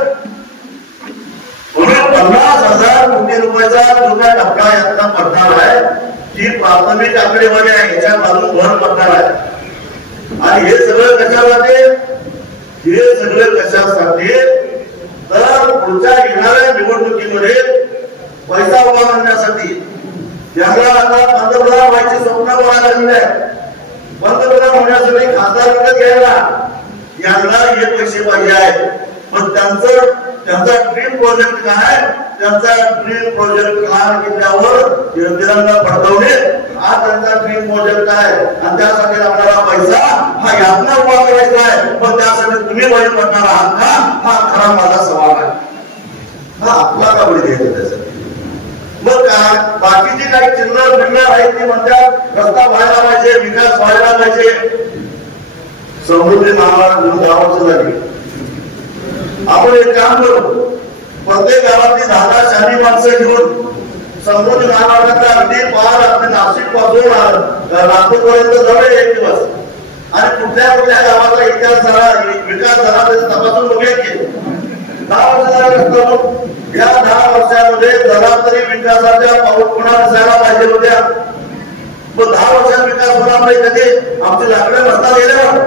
म्हणून 50,000 कोटी रुपयाचा जो काय टप्पा यातला पडणार आहे ही प्राथमिक आकडेवारी आहे, याच्या बाजून भर पडणार आहे. आणि हे सगळं कशासाठी? हे सगळं कशासाठी तर पुढच्या येणाऱ्या निवडणुकीमध्ये पैसा उभा करण्यासाठी. याला आता पंतप्रधान व्हायची स्वप्न बघायला लागले आहे. पंतप्रधान होण्यासाठी खासदार विकत घ्यायला यांना हे पैसे पाहिजे आहेत. पण त्यांचा ड्रीम प्रोजेक्ट काय, त्यांचा ड्रीम प्रोजेक्ट काय केल्यावर तिरंगा फडकवणे हा त्यांचा ड्रीम प्रोजेक्ट आहे. आणि त्यासाठी आपल्याला पैसा हा यातना उभा करायचा आहे. पण त्यासाठी तुम्ही बळी पडणार आहात का, हा खरा माझा सवाल आहे. हा आपला का बळी घ्यायचा त्यासाठी? मग काय बाकीची काही चिल्लर बिल्लर आहेत ती म्हणतात रस्ता व्हायला पाहिजे, विकास व्हायला पाहिजे. समृद्धी महामार्ग म्हणून 10 वर्ष झाली. आपण एक काम करू, प्रत्येक गावातली 10 शाली माणसं घेऊन समृद्धी महामार्गाचा अगदी पार आपल्या नाशिक पासून नागपूर पर्यंत जाऊया एक दिवस. आणि कुठल्या गावाचा इतिहास झाला, विकास झाला त्याचा तपासून बघूया की 10 वर्ष झाले रस्ता. या 10 वर्षामध्ये जरा तरी विकासाच्या पाऊलखुणा दिसायला पाहिजे होत्या. मग 10 वर्षात विकास होणार नाही कधी? आमचे लाकडे रस्ता गेल्यावर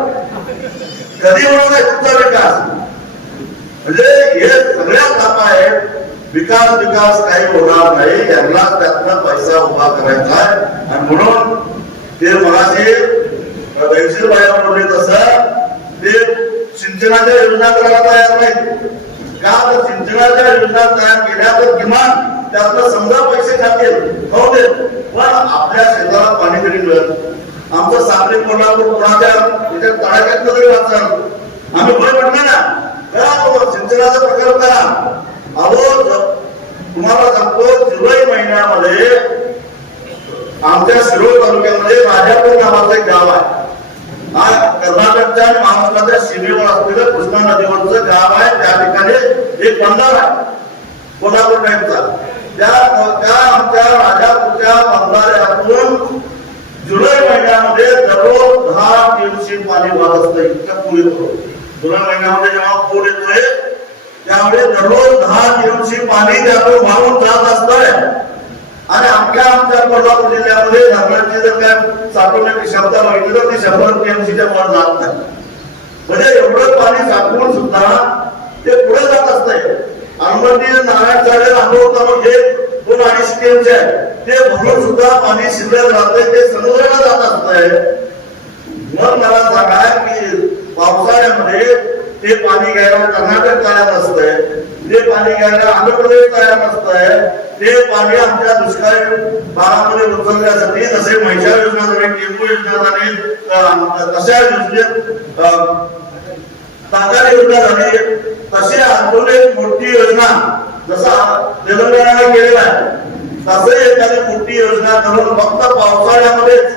कधी होणार आहे तुमचा विकास? म्हणजे हे सगळ्या कामं आहेत. विकास काही होणार नाही. यांना त्यातनं पैसा उभा करायचा आहे. आणि म्हणून ते मगाशी दैनशील बाया बोलले तसं ते सिंचनाच्या योजना करायला तयार नाहीत का? तर सिंचनाच्या योजना तयार केल्या तर किमान त्यातनं समजा पैसे खातील खाऊ देत, पण आपल्या शेताला पाणी तरी मिळत. आमचं सांगली कोल्हापूर कोणाच्या तळाख्यात तरी वाचणार आम्ही भय पडणार ना का? सिंचनाचा प्रकल्प करा. अहो तुम्हाला सांगतो जुलै महिन्यामध्ये आमच्या शिरोळ तालुक्यामध्ये राजापूर नावाचं एक गाव आहे. कर्नाटकच्या आणि महाराष्ट्राच्या सीमेवर असलेलं कृष्णा नदीवरचं गाव आहे. त्या ठिकाणी एक बंधारा आहे कोल्हापूर टाईपचा. त्या आमच्या राजापूरच्या बंधाऱ्यातून जुलै महिन्यामध्ये दररोज 10 TMC पाणी वाहत असतं. इतकं पूर येतो जुलै महिन्यामध्ये जेव्हा पूर येतोय त्यामुळे दररोज 10 TMC पाणी त्यातून वाहून जात असतंय. आणि आमच्या कोल्हापूर जिल्ह्यामध्ये धरणांची जर काय साठवण्याची क्षमता बघितली तर ती 100 TMCच्या वर जात नाही. म्हणजे एवढं पाणी साठवून सुद्धा ते पुढे जात असतंय. आंबर्डी नारायण सागर आंबोर तालुक हे 2-2.5 TMC आहे. ते भरून सुद्धा पाणी शिल्लक राहतंय, ते समुद्राला जात असतंय. मग मला सांगा की पावसाळ्यामध्ये ते पाणी घ्यायला कर्नाटक तयार नसतंय, ते पाणी घ्यायला आंध्र प्रदेश तयार नसतंय. ते पाणी आमच्या दुष्काळी भागामध्ये उचलण्यासाठी जसे म्हैसाळ योजना झाली, टेंबू योजना झाली, तशा योजनेत ताकात योजना झाली, तशी अजून एक मोठी योजना जसा तेलंगणाने केलेला आहे तसे एखादी मोठी योजना करून फक्त पावसाळ्यामध्येच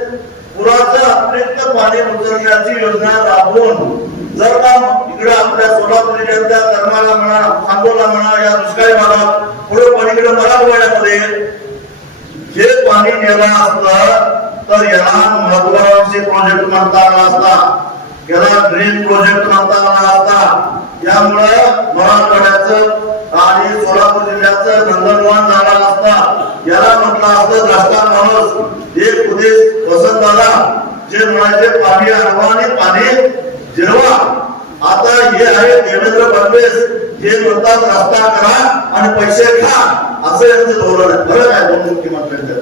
पुराचं अतिरिक्त पाणी उचलण्याची योजना राबवून जर का इकडे आपल्या सोलापूर जिल्ह्यातल्या करमाळा म्हणा, सांगोला म्हणा या दुष्काळी भागात पुढे पलीकडे मराठवाड्यामध्ये हे पाणी नेलं असतं तर याला महत्वाकांक्षी प्रोजेक्ट म्हणता आला असता, याला ड्रीम प्रोजेक्ट म्हणता आला असता. यामुळं मराठवाड्याचं आणि सोलापूर जिल्ह्याचं नंदनवन झाला असता. याला म्हटलं असतं द्राष्टा माणूस एक उद्देश वसंतदादा जे म्हणायचे पाणी आणवा आणि पाणी जिरवा. आता हे आहे देवेंद्र फडणवीस जे म्हणतात रस्ता करा आणि पैसे खा, असं यांचं धोरण आहे. बरं काय दोन मुख्यमंत्र्यांच्या.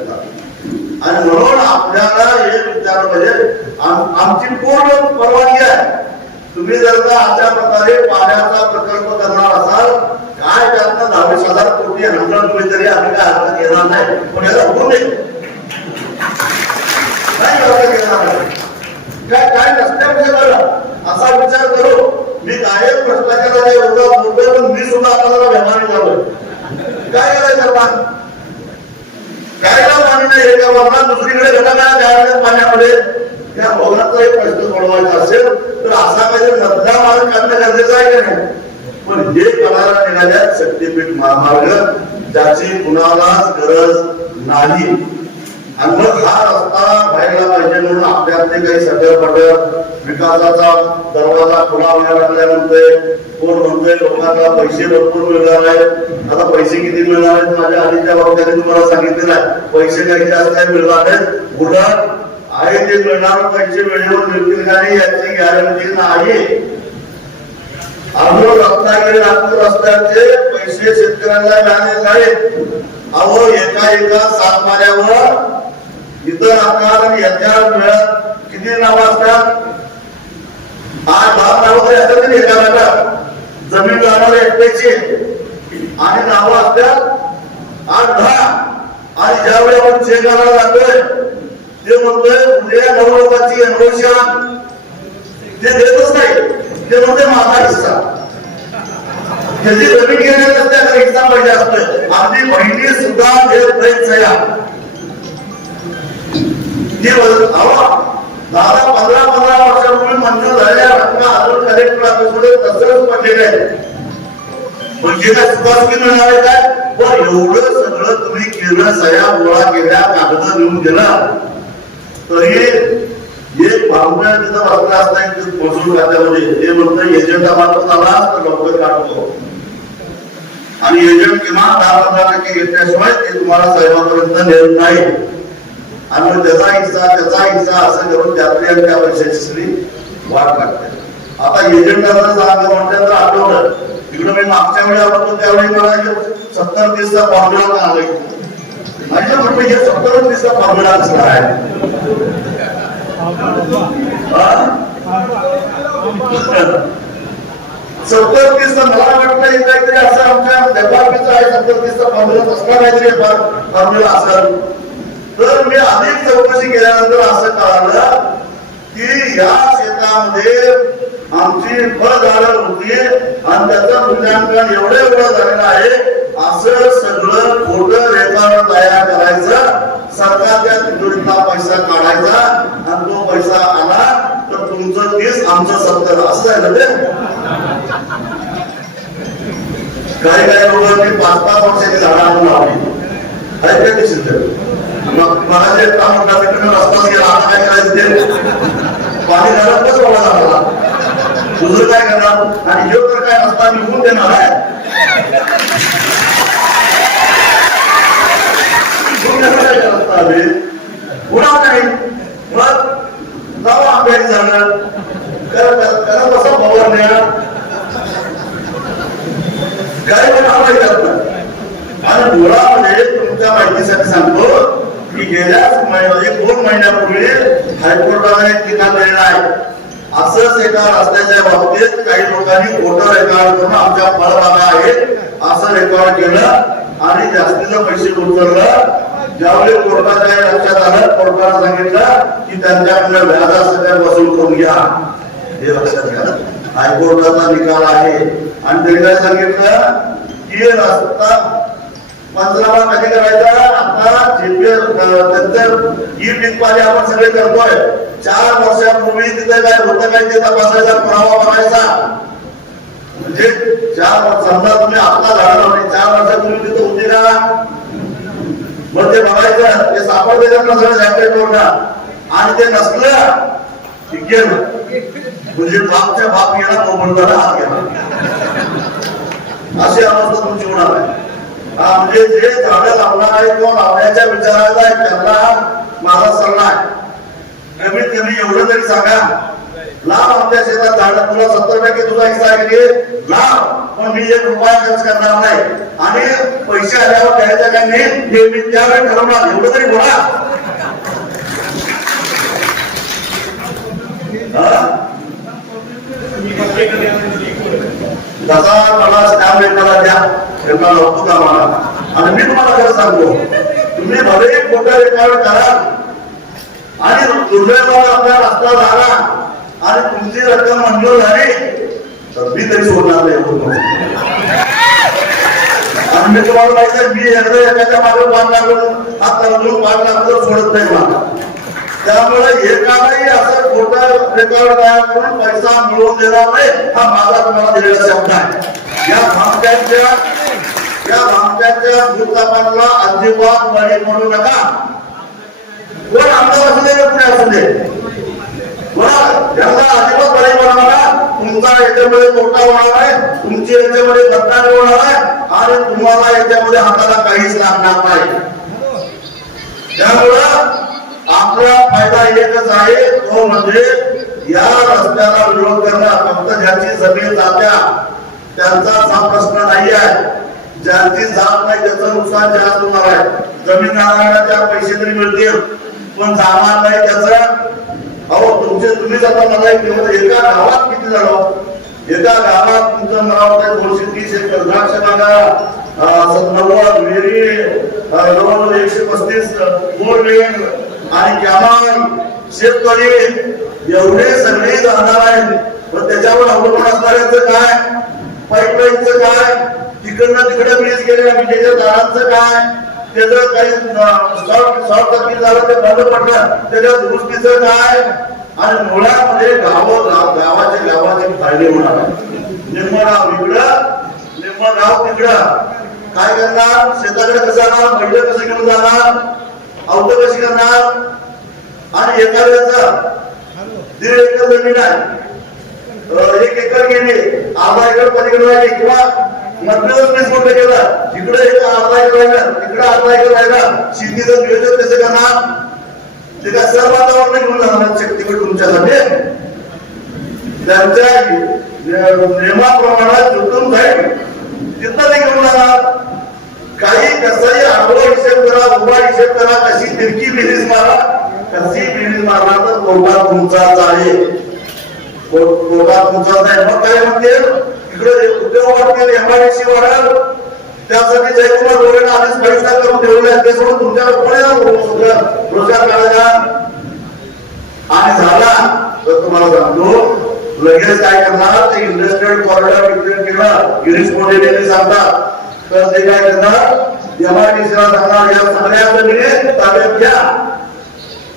आणि म्हणून आपल्याला हे विचार पाहिजे आमची पूर्ण परवानगी आहे. तुम्ही जर का अशा प्रकारे पाण्याचा प्रकल्प करणार असाल काय त्यातनं 10,000 कोटी आणलं तुम्ही तरी आम्ही काय हरकत घेणार नाही. पण याला होऊ नये नाही हरकत घेणार नाही. काय नसल्यामुळे बरं असा विचार करू. मी कायम भ्रष्टाचाराच्या विरोधात बोलतोय पण मी सुद्धा आपल्याला व्यवहारी झालोय. काय करायचं आपण? कायला पाणी नाही एका वर्गात दुसरीकडे घटना द्याव्या पाण्यामध्ये. या भोगाचा एक प्रश्न सोडवायचा असेल तर असा काहीतरी मधला मार्ग काढणं गरजेचं आहे का नाही? पण हे करायला निघाल्या शक्तीपीठ महामार्ग ज्याची कुणालाच गरज नाही. आणि मग हा रस्ता व्हायला पाहिजे म्हणून आपल्यातले काही सगळं विकासाचा दरवाजा खुला व्हायला लागलाय म्हणतोय. कोण म्हणतोय लोकांना पैसे भरपूर मिळणार आहेत. आता पैसे किती मिळणार आहेत माझ्या आधीच्या वक्त्याने तुम्हाला सांगितलेलं आहे. पैसे काही जास्त काही मिळणार आहेत. उलट आहे ते मिळणार पैसे वेळेवर मिळतील का नाही याची गॅरंटी नाही. अहो रत्नागिरी नागपूर रस्त्याचे पैसे शेतकऱ्यांना मिळाले नाहीत. अहो एका सातमाऱ्यावर इतर आकार आणि याच्या किती नावं असतात? 8-10 नावं तरी असतात एका गटात जमीन जाणारे एकट्याची, आणि नावं असतात 8-10. आणि ज्यावेळी आपण चेक करायला जातोय ते म्हणतोय उद्या 9 लोकांची एनओसी ते देतच नाही, ते म्हणते माझा हिस्सा. त्याची जमीन घेण्यात नसते, हिस्सा पाहिजे असतोय. अगदी बहिणी सुद्धा देत नाहीत सह्या. ती 10-15 वर्षापूर्वी मंजूर झालेल्या रक्कम अजून कलेक्टर ऑफिसमध्ये तसंच पडलेले आहेत. म्हणजे काय सुखासुखी मिळणार आहे काय? पण एवढं सगळं तुम्ही केलं, सह्या गोळा केल्या, कागद लिहून गेला, तरी एक भावना तिथं बसला असता महसूल खात्यामध्ये ते म्हणतं एजंटा मार्फत आला तर लवकर काढतो, आणि एजंट किमान 10-15% घेतल्याशिवाय ते तुम्हाला साहेबांपर्यंत नेत नाही. आणि मग त्याचा हिस्सा असं करून त्यातल्या त्या पैशाची सगळी वाट लागते. आता एजंटाचं सांग म्हटलं तर आठवलं तिकडं मी मागच्या वेळी आलो त्यावेळी मला 70-30चा फॉर्म्युला आलाय. म्हणजे म्हटलं हे 70-30चा फॉर्म्युला कसला आहे? 70-30 मला वाटतं काहीतरी असं आमच्या व्यापारीचा आहे 70-30चा फॉर्म्युला, कसला काहीतरी फॉर्म्युला असेल. तर मी अधिक चौकशी केल्यानंतर असं कळालं की या शेतामध्ये आमची फळझाडं होती आणि त्याचं मूल्यांकन एवढं झालेलं आहे, असं सगळं खोटं रेकॉर्ड तयार करायचं, सरकारच्या तिजोरीतला पैसा काढायचा, आणि तो पैसा आला तर तुमचं 30 आमचं 70 असं आहे ना ते. काही लोकांनी 5-5 वर्षाची झाडं आणून लावली आहेत का दिसत. मग मला जे काम रस्ताच गेला, आता काय करायचं ते पाणी घरात कसं ओला झाला, दुसरं काय करणार? आणि हे तर काय रस्ता निघून देणार आहे, रस्ता आले गुन्हा नाही. मग जावं आंब्याने झालं त्याला कसं फवारण्या काय पण आवाज करतात. आणि मुळामध्ये तुमच्या माहितीसाठी सांगतो की गेल्या 1-2 महिन्यापूर्वी हायकोर्टाने एक निकाल दिलेला आहे. असंच एका रस्त्याच्या बाबतीत काही लोकांनी खोटं रेकॉर्ड करून आमच्या फळबागा आहेत असं रेकॉर्ड केलं आणि जास्तीचं पैसे उचललं. ज्यावेळी कोर्टाच्या लक्षात आलं, कोर्टाने सांगितलं की त्यांच्याकडनं व्याजा सगळ्या वसूल करून घ्या. हे लक्षात घ्या, हायकोर्टाचा निकाल आहे. आणि त्यांनी काय सांगितलं की रस्ता पंचनामा कधी करायचा? आता त्यांचं ई-टिकवाले आपण सगळे करतोय. 4 वर्षापूर्वी तिथे काय होतं काय ते तपासायचा, पुरावा बनायचा. म्हणजे 4 वर्ष समजा तुम्ही आता झालं नाही, 4 वर्षापूर्वी तिथे होते का? मग ते बघायचं, ते सापडते त्यांना सगळं सॅटेलाइटवर ना, आणि ते नसलं की गेलं. म्हणजे बापच्या बाप गेला, तो म्हणताना हात गेला, अशी अवस्था तुमची होणार आहे. म्हणजे जे झाडं लावणार आहे किंवा लावण्याच्या विचारायला आहे त्यांना माझा सल्ला आहे, कमीत कमी एवढं तरी सांगा, लाव आमच्या शेतात झाडं, तुला 70% तुझा हिस्सा आहे लाव, पण मी 1 रुपया खर्च करणार नाही. आणि पैसे आल्यावर द्यायचं काय नाही हे मी त्यावेळी ठरवणार, एवढं तरी बोला. जसा मला स्टॅम्प पेपरला द्या, त्यांना लावतो का मला. आणि मी तुम्हाला खरं सांगतो, तुम्ही भले खोटं रेकॉर्ड करा आणि दुर्दैवाला आपला रस्ता झाला आणि तुमची रक्कम मंजूर झाली तर मी तरी सोडणार नाही. आणि मी तुम्हाला माहिती आहे, मी एकदा एखाद्या मागे 5 लाख हात लावून 5 लाख सोडत नाही मला. त्यामुळे एकालाही असं खोटं रेकॉर्ड तयार करून पैसा मिळवून देणार नाही, हा माझा तुम्हाला दिलेला शब्द आहे. या भामट्यांच्या भूतापांना अजिबात बळी पडू नका. कोण आमदार असू दे कुठे असू दे, यांना अजिबात बळी पडू नका. तुमचा याच्यामध्ये तोटा होणार आहे, तुमची याच्यामध्ये बदनामी होणार आहे, आणि तुम्हाला याच्यामध्ये हाताला काहीच लागणार नाही. त्यामुळं आपला फायदा एकच आहे, तो म्हणजे या रस्त्याला विरोध करणं. फक्त ज्याची जमीन जात्या त्यांचाच हा प्रश्न नाही आहे, ज्यांची जात नाही त्याचं नुकसान जास्त होणार आहे. जमीन नारायणाच्या पैसे तरी मिळतील पण जाणार नाही त्याचं अहो तुम्हीच आता मला एक दिवस एका गावात किती झालं, एका गावात तुमचं नाव आहे 230 एकर द्राक्ष बागा, 90 विहिरी, जवळजवळ 135 बोरवेल आणि कॅनॉल, शेतकरी एवढे सगळे जाणार आहेत. पण त्याच्यावर अवलंबून असणाऱ्यांचं काय, पाईपलाईनचं काय, तिकडनं तिकडे वीज गेलेल्या विजेच्या तारांचं काय, त्याचं काही शॉर्ट सर्किट झालं ते बंद पडलं त्याच्या दुरुस्तीचं काय, आणि मुळामध्ये गावाचे फायदे होणार. निम्म गाव इकडं, निम्म गाव तिकडं. काय करणार, शेताकडे कसं जाणार, बैल कसं घेऊन जाणार, अवत कशी करणार. आणि एखाद्याचं 1.5 एकर जमीन आहे, 1 एकर गेली, अर्धा एकर पलीकडे राहिली, किंवा मधलं 20 गुंठे केलं, इकडे एक अर्धा एकर राहिलं, तिकडे अर्धा एकर राहिलं, शेतीचं नियोजन कसं करणार. ते काय सर्व वातावरण घेऊन जाणार शक्तीपीठ तुमच्यासाठी. त्यांच्या नियमाप्रमाणे जुटून जाईल तिथं ते घेऊन जाणार. काही कसंही आडवा हिशेब करा, उभा हिशेब करा, कशी तिरकी बेरीज मारा, कशी बेरीज मारला तर कोटा तुमचाच आहे, कोटा तुमचाच आहे. मग काय म्हणते, इकडे उद्योग वाढतील, एमआयडीसी वाढेल, त्यासाठी जयकुमार गोरेला आधीच बहिष्कार करून ठेवले, ते सोडून तुमच्याकडे रोजगार काढायला. आणि झाला तर तुम्हाला सांगतो लगेच काय करणार, ते इंडस्ट्रियल कॉरिडॉर डिक्लेअर केलं, गिरीश मोरेने सांगतात. तर ते काय करणार, एमआयडीसीला सांगणार या सगळ्या जमिनीत ताब्यात घ्या,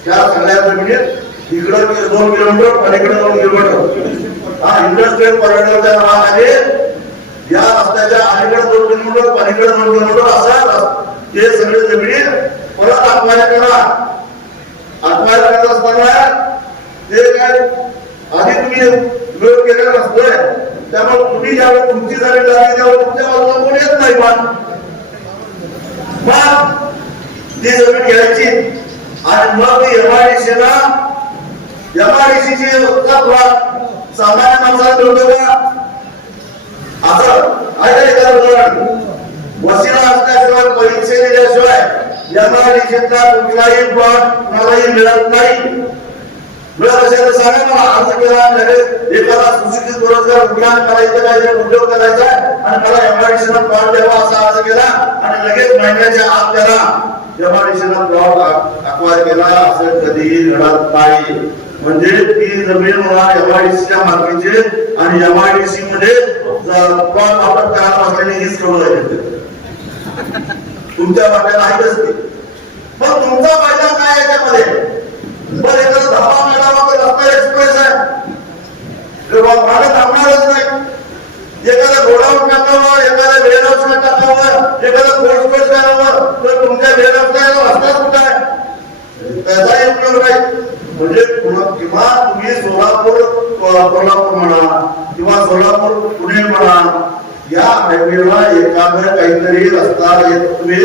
त्या सगळ्या जमिनीत इकडं 2 किलोमीटर पलीकडे 2 किलोमीटर, हा इंडस्ट्रियल कॉरिडॉरच्या नावाखाली या रस्त्याच्या अलीकडे 2 किलोमीटर पलीकडे 2 किलोमीटर असा हे सगळे जमिनी परत अक्वायर करा. अक्वायर करत असताना ते काय आधी तुम्ही विरोध केलेला नसतोय, त्यामुळे तुम्ही ज्यावेळी तुमची जमीन झाली त्यावेळी तुमच्या बाजूला कोण येत नाही. मग ती जमीन घ्यायची आणि मग एमआयडीसीला एमआयडीसीची सामान्य माणसाला मिळतो का असं आहे का. उदाहरण वशिला असल्याशिवाय परीक्षे दिल्याशिवाय एमआयडीसीचा कुठलाही प्लॉट मलाही मिळत नाही. मिळत असेल तर सांगा मला. अर्ज केला लगेच एखादा सुशिक्षित बेरोजगार उद्योग करायचा, काहीतरी उद्योग करायचा आणि मला एमआयडीसीला प्लॉट द्यावा असा अर्ज केला आणि लगेच महिन्याच्या आत त्याला एमआयडीसीला प्लॉट अक्वायर केला असं कधीही घडत नाही. म्हणजे ती जमीन होणार एमआयडीसीच्या मालकीची आणि एमआयडीसी मध्ये प्लॉट वापर करायला बसल्याने हीच करून राहिली तुमच्या वाट्याला आहेच ती. मग तुमचा फायदा काय याच्यामध्ये. बरं एखादा धाबा मिळावा तर रस्ता एक्सप्रेस आहे, भाडं थांबणारच नाही. एखादा गोडाऊन टाकावं, एखादा वेअरहाऊस टाकावं, एखादा कोल्ड स्टोरेज करावं तर तुमच्या वेअरहाऊसला रस्ताच कुठं आहे, त्याचाही उपयोग नाही. म्हणजे किंवा तुम्ही सोलापूर कोल्हापूर म्हणा किंवा सोलापूर पुणे म्हणा, या हायवेला एखादा काहीतरी रस्ता तुम्ही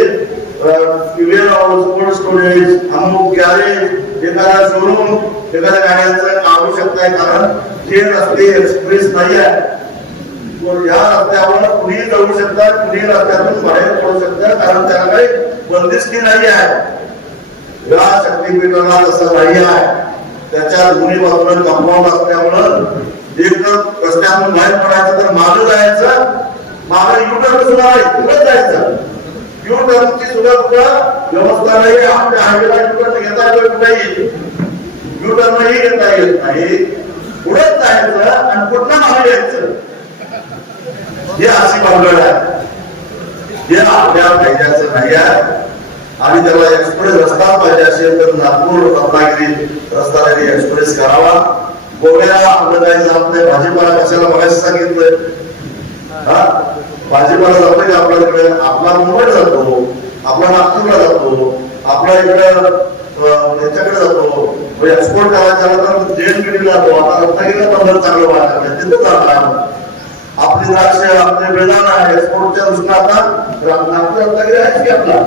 वेअरहाऊस, कोल्ड स्टोरेज, अमुक गॅरेज, एखादा शोरूम, एखाद्या गाड्यांचं काढू शकताय. कारण हे रस्ते एक्सप्रेस नाही आहे. या रस्त्यावर कुणी जाऊ शकतात, कुणी रस्त्यातून बाहेर पडू शकतात, कारण त्याला काही बंदिस्ती नाही आहे. या शक्तीपीठाला तसं नाही आहे. त्याच्या दोन्ही बाजूला कंपाऊंड असल्यामुळं एक तर रस्त्यातून बाहेर पडायचं तर मागं जायचं, मागं युटर्न सुद्धा नाही, पुढे जायचं. युटर्नची सुद्धा कुठं व्यवस्था नाही. आपल्या हायवेला युटर्न घेता येत नाही, युटर्नही घेता येत नाही. पुढेच जायचं आणि कुठं मागे यायचं, हे अशी भानगड आहे. हे आपल्या फायद्याचं नाही आहे. आणि त्याला एक्सप्रेस रस्ता पाहिजे असेल तर नागपूर रत्नागिरी रस्ता तरी एक्सप्रेस करावा. गोव्याला आपलं काही जात नाही. भाजीपाला कशाला बघायचं सांगितलंय, हा भाजीपाला जातोय का आपल्याकडे, आपला मुंबईला जातो, आपला नागपूरला जातो, आपला इकडं याच्याकडे जातो. एक्सपोर्ट करायचा तर जेएनपीला जातो. आता रत्नागिरीला पण चांगलं वाटत तिथं जाणार. आपली द्राक्ष, आपले बेदाणा आहे एक्सपोर्टच्या दृष्टीने आता नागपूर रत्नागिरी आहेच की आपला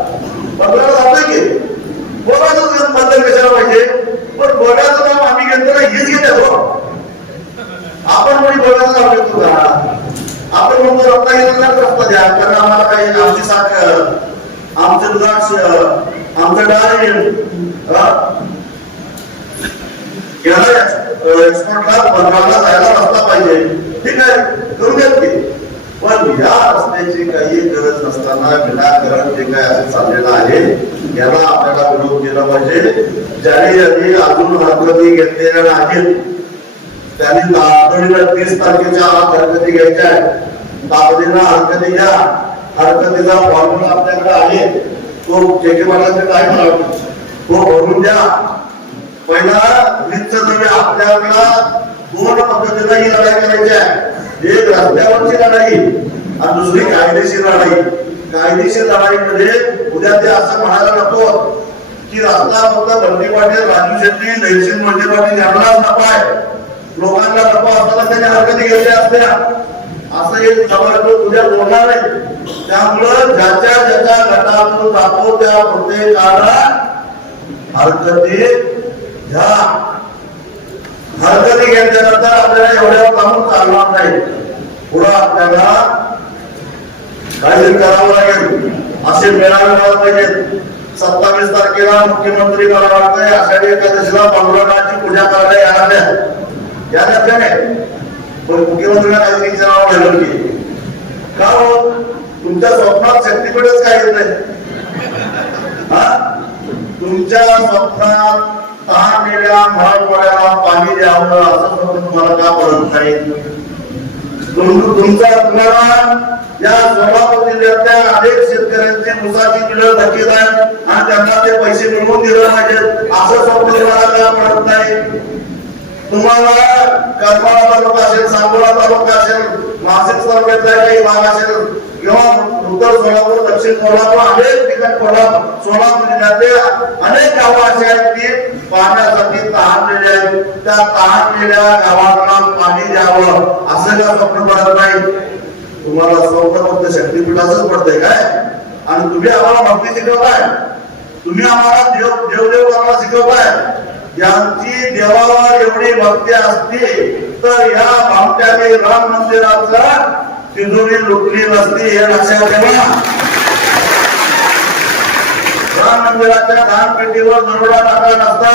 बदलायला जातोय की. गोव्याचं बदल कशाला पाहिजे, पण गोव्याचं नाव आम्ही घेतो ना, हीच घेतो. आपण कोणी गोव्याचं नाव घेतो का. आपण म्हणतो रत्नागिरीला रस्ता द्या, कारण आम्हाला काही आमची साखर, आमचं द्राक्ष, आमचं डाळिंब एक्सपोर्टला बनवायला जायला रस्ता पाहिजे, ठीक आहे करू देत की, पण या रस्त्याची काही गरज नसताना विनाकारण जे काय असं चाललेलं आहे याला आपल्याला विरोध केला पाहिजे. ज्यांनी अजून हरकती घेतलेल्या नाहीत त्यांनी तातडीनं 30 तारखेच्या आत हरकती घ्यायच्या आहेत. तातडीनं हरकती घ्या. हरकतीचा फॉर्म्युला आपल्याकडे आहे, तो चेकीवाल्याकडे काय मला तो भरून द्या. पहिला वीजचं द्रव्य आपल्याकडं 2 पद्धतीनं ही लढाई करायची आहे. एक रस्त्यावरची लढाई आणि दुसरी कायदेशीर लढाई. कायदेशीर लढाईमध्ये उद्या ते असं म्हणायला नको की रस्ता फक्त बंटी पाटील, राजू शेट्टी, जयसिंग बंटी पाटील यांनाच नफा आहे, लोकांना नफा असताना त्यांनी हरकती घेतल्या असत्या असं एक जबरदस्त उद्या बोलणार आहे. त्यामुळं ज्याच्या गटातून जातो त्या प्रत्येकाला हरकती घ्या. हरकती घेतल्यानंतर आपल्याला एवढ्यावर थांबून चालणार नाही. पुढे आपल्याला काहीतरी करावं लागेल. असे मेळावे व्हायला पाहिजेत. 27 तारखेला मुख्यमंत्री मला वाटतंय आषाढी एकादशीला पांडुरंगाची पूजा करायला येणार या लक्षाने, पण मुख्यमंत्र्यांना काहीतरी विचारावं लागेल की का हो तुमच्या स्वप्नात शक्तीपीठच काय येत नाही? तुमच्या स्वप्नात तहानलेल्या मराठवाड्याला पाणी द्यावं असं स्वप्न तुम्हाला का पडत नाही? तुमचा तुम्हाला या सोलापूर जिल्ह्यातल्या अनेक शेतकऱ्यांची ऊसाची बिलं थकीत आहेत आणि त्यांना ते पैसे मिळवून दिले पाहिजेत असं स्वप्न तुम्हाला का पडत नाही? तुम्हाला करमाळा तालुका असेल, सांगोला तालुका असेल, नाशिक तालुक्यातला काही भाग असेल किंवा उत्तर सोलापूर, दक्षिण सोलापूर, अनेक ठिकाणी सोलापूर जिल्ह्यातले अनेक गावं अशी आहेत की पाण्यासाठी तहानलेले आहेत. त्या तहानलेल्या गावांना पाणी द्यावं असं का स्वप्न पडत नाही? तुम्हाला स्वप्न फक्त शक्तीपीठाचंच पडतंय काय? आणि तुम्ही आम्हाला भक्ती शिकवताय, तुम्ही आम्हाला देव करायला शिकवताय. यांची देवावर एवढी भक्ती असती तर या भामट्याने राम मंदिराचा तिजोरी लुटली नसती, हे लक्षात ठेवा. राम मंदिराच्या दानपेटीवर दरोडा टाकला नसता.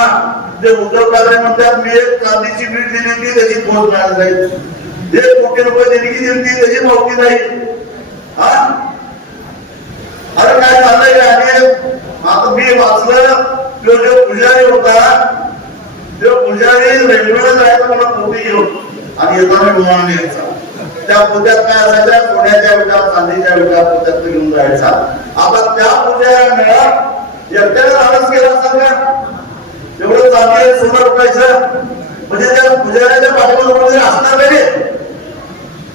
जे उद्धव ठाकरे म्हणतात मी एक चांदीची वीट दिली होती त्याची पोच मिळाली नाही, 1 कोटी रुपये देणगी दिली होती त्याची पावती नाही. अरे काय चाललंय? आणि आता मी वाचलं तो जो पुजारी होता, जो पुजारी रेल्वेला जायचा मला पोती घेऊन आणि येताना विमानाने यायचा. त्या पोत्यात काय असायच्या? सोन्याच्या विटा, चांदीच्या विटा पोत्यात घेऊन जायचा. आता त्या पुजाऱ्याने एकट्याने आळस केला असेल का? एवढं चांदी सोनं रुपायचं म्हणजे त्या पुजाऱ्याच्या पाठीमागे असणार नाही.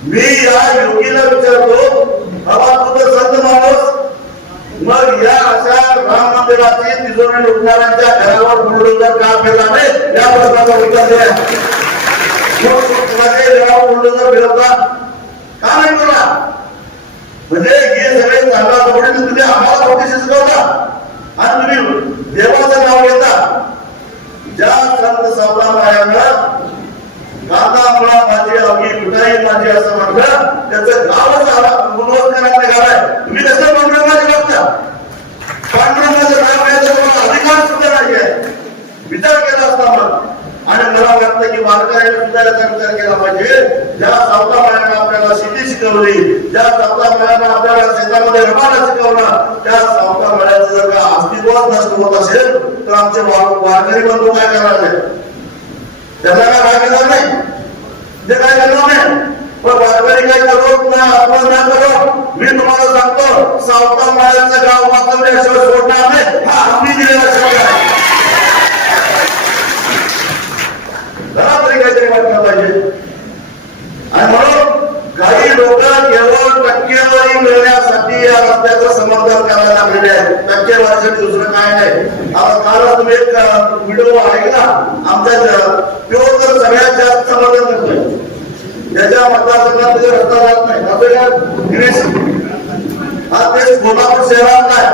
मी या योगीला विचारतो, बाबा तू तर संत माणूस, मग या अशा राम मंदिराची तिजोरी लुटणाऱ्यांच्या घरावर बुलडोजर का फिरला नाही या प्रश्नाचा उत्तर द्या. घरावर बुलडोजर फिरवता का नाही बोला? म्हणजे हे सगळे चांगला तुम्ही आम्हाला खोटी शिकवता आणि तुम्ही देवाचं नाव घेता. ज्या संत सावळामायानं कांदा मुळा माझी अवघी मिठाई माझी असं म्हटलं, त्याचं गावच आला गुणवत्करांचं गाव आहे. तुम्ही कसं पांडुरंगाचे बघता? पांडुरंगाचं नाव घ्यायचं तुम्हाला अधिकार सुद्धा नाही आहे. विचार केला असता मग. आणि मला वाटतं की वारकऱ्यांनी सुद्धा याचा विचार केला पाहिजे. ज्या सावतामायानं आपल्याला शेती शिकवली, ज्या सावतामायानं आपल्याला शेतामध्ये रमाला शिकवलं, त्या सावतामायाचं जर का अस्तित्वच नष्ट होत असेल तर आमचे वारकरी बंधू काय करायचे? त्याला काय करणार नाही, ते काय करणार नाही. पण वारकरी काय करो ना आपण ना करो, मी तुम्हाला सांगतो सावतामायाचं गाव वाचवल्याशिवाय सोडणार नाही. हा आम्ही दिलेला शब्द आहे. जरा तरी काहीतरी वाटलं पाहिजे. आणि म्हणून काही लोक केवळ टक्केवारी मिळण्यासाठी या रस्त्याचं समर्थन करायला लागलेले आहेत. टक्केवारीसाठी दुसरं काय नाही. आता काल तुम्ही एक व्हिडिओ ऐकला आमच्या तो तर सगळ्यात जास्त समर्थन करतोय. ज्याच्या मतदारसंघात रस्ता जात नाही हा देश कोल्हापूर शहरात नाही,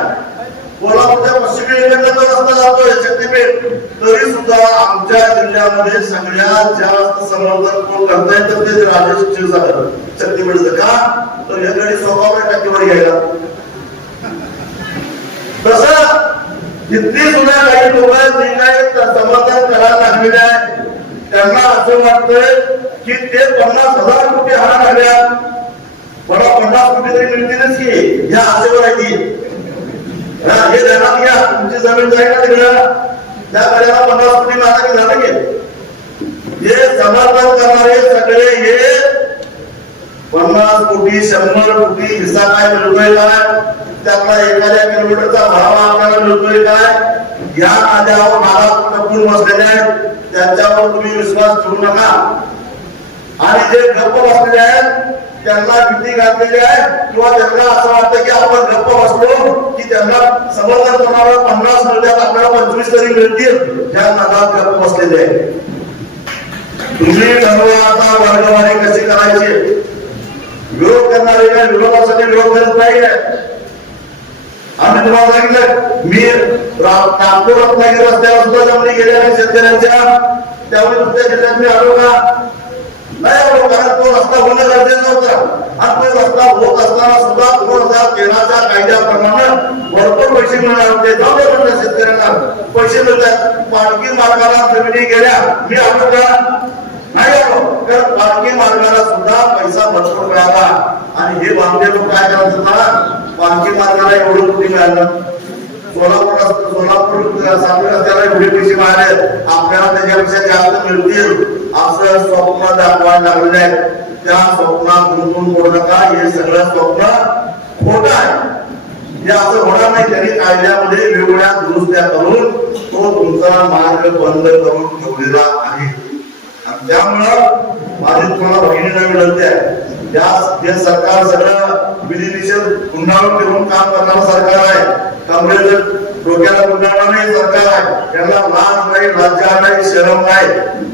कोल्हापूरच्या पश्चिमेकडे तो रस्ता जातोय शक्तीपीठ. तरी सुद्धा आमच्या जिल्ह्यामध्ये सगळ्यात जास्त समर्थन कोण करताय तर ते राजेश क्षीरसागर शक्तीपीठचं. का तर याकडे 16% घ्यायला. तसं किती सुद्धा काही लोक जे काही समर्थन करायला लागलेले आहेत त्यांना असं वाटतंय की ते 50,000 कोटी हाणा लागल्या, मला 50 कोटी तरी मिळतीलच की, ह्या आशेवर आहे ती. हे ध्यानात घ्या, तुमची जमीन जाईल ना तिकडं, त्या गड्याला 50 कोटी मिळाला की झालं की. हे समर्थन करणारे सगळे हे 50 कोटी 100 कोटी हिस्सा काय मिळतोय काय, त्यातला एखाद्या किलोमीटरचा भाव आपल्याला मिळतोय काय, या नाद्यावर नादात टपून बसलेले आहेत, त्यांच्यावर तुम्ही विश्वास ठेवू नका. आणि जे गप्प बसलेले आहेत त्यांना भीती घातलेली आहे, किंवा त्यांना असं वाटतं की आपण गप्प बसलो की त्यांना समर्थन करणारा 50 मिळतात, आपल्याला 25 तरी मिळतील, ह्या नादात गप्प बसलेले आहे. तुम्ही ठरवा आता वर्गवारी कशी करायची. विरोध करणारे काय विरोधासाठी विरोध करत नाही. आम्ही तुम्हाला सांगितलं, मी नागपूर रत्नागिरी रस्त्यावर सुद्धा जमिनी गेल्या नाही शेतकऱ्यांच्या, त्यामुळे तुमच्या जिल्ह्यात मी आलो का नाही आलो, कारण तो रस्ता होणं गरजेचं होतं. आणि तो रस्ता होत असताना सुद्धा 2013च्या कायद्याप्रमाणे भरपूर पैसे मिळणार होते. जाऊ दे म्हणलं शेतकऱ्यांना पैसे मिळतात. पालखी मार्गाला जमिनी गेल्या, मी आलो का नाही आलो, कारण पालखी मार्गाला सुद्धा पैसा भरपूर मिळाला. आणि हे बांधले लोक काय करत होता, पालखी मार्गाला एवढं कुठे मिळालं, सोलापूर सांगली रस्त्याला एवढे पैसे मिळाले, आपल्याला त्याच्यापेक्षा जास्त मिळतील असं स्वप्न दाखवायला लागलेले आहेत. त्या स्वप्नात गुंतून पडू नका, हे सगळं स्वप्न खोटं आहे. हे असं होणार नाही. त्यांनी कायद्यामध्ये वेगवेगळ्या दुरुस्त्या करून तो तुमचा मार्ग बंद करून ठेवलेला आहे. आणि त्यामुळं माझी तुम्हाला भगिनीला विनंती आहे, हे सरकार सगळं विधिनिषेध गुंडाळून ठेवून काम करणारं सरकार आहे, कमरेचं डोक्याला गुंडाळणारे सरकार आहे. त्यांना लाज नाही, लज्जा नाही, शरम नाही.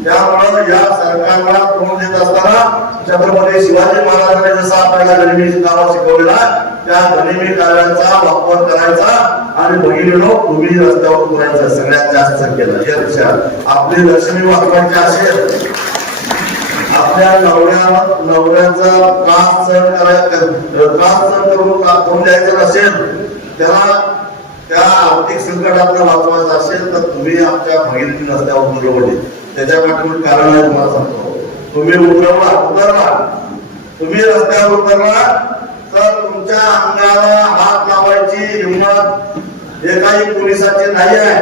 त्यामुळं या सरकारला तोंड देत असताना छत्रपती शिवाजी महाराजांनी जसा आपल्याला गनिमी कावा शिकवलेला, त्या गनिमी काव्यांचा वापर करायचा आणि भगिनीनो तुम्ही रस्त्यावर उतरायचं सगळ्यात जास्त संख्येला. यापेक्षा आपली लक्ष्मी वाचवायची असेल, आपल्या नवऱ्याचा त्रास सहन करून द्यायचा नसेल, त्याला त्या आर्थिक संकटातून वाचवायचं असेल, तर तुम्ही आमच्या भगिनी रस्त्यावर उतरवले. त्याच्या पाठीमागे कारण आहे, तुम्हाला सांगतो. तुम्ही उतरला, तुम्ही रस्त्यावर उतरला तर तुमच्या अंगाला हात लावायची हिंमत एकाही पोलिसाची नाही आहे.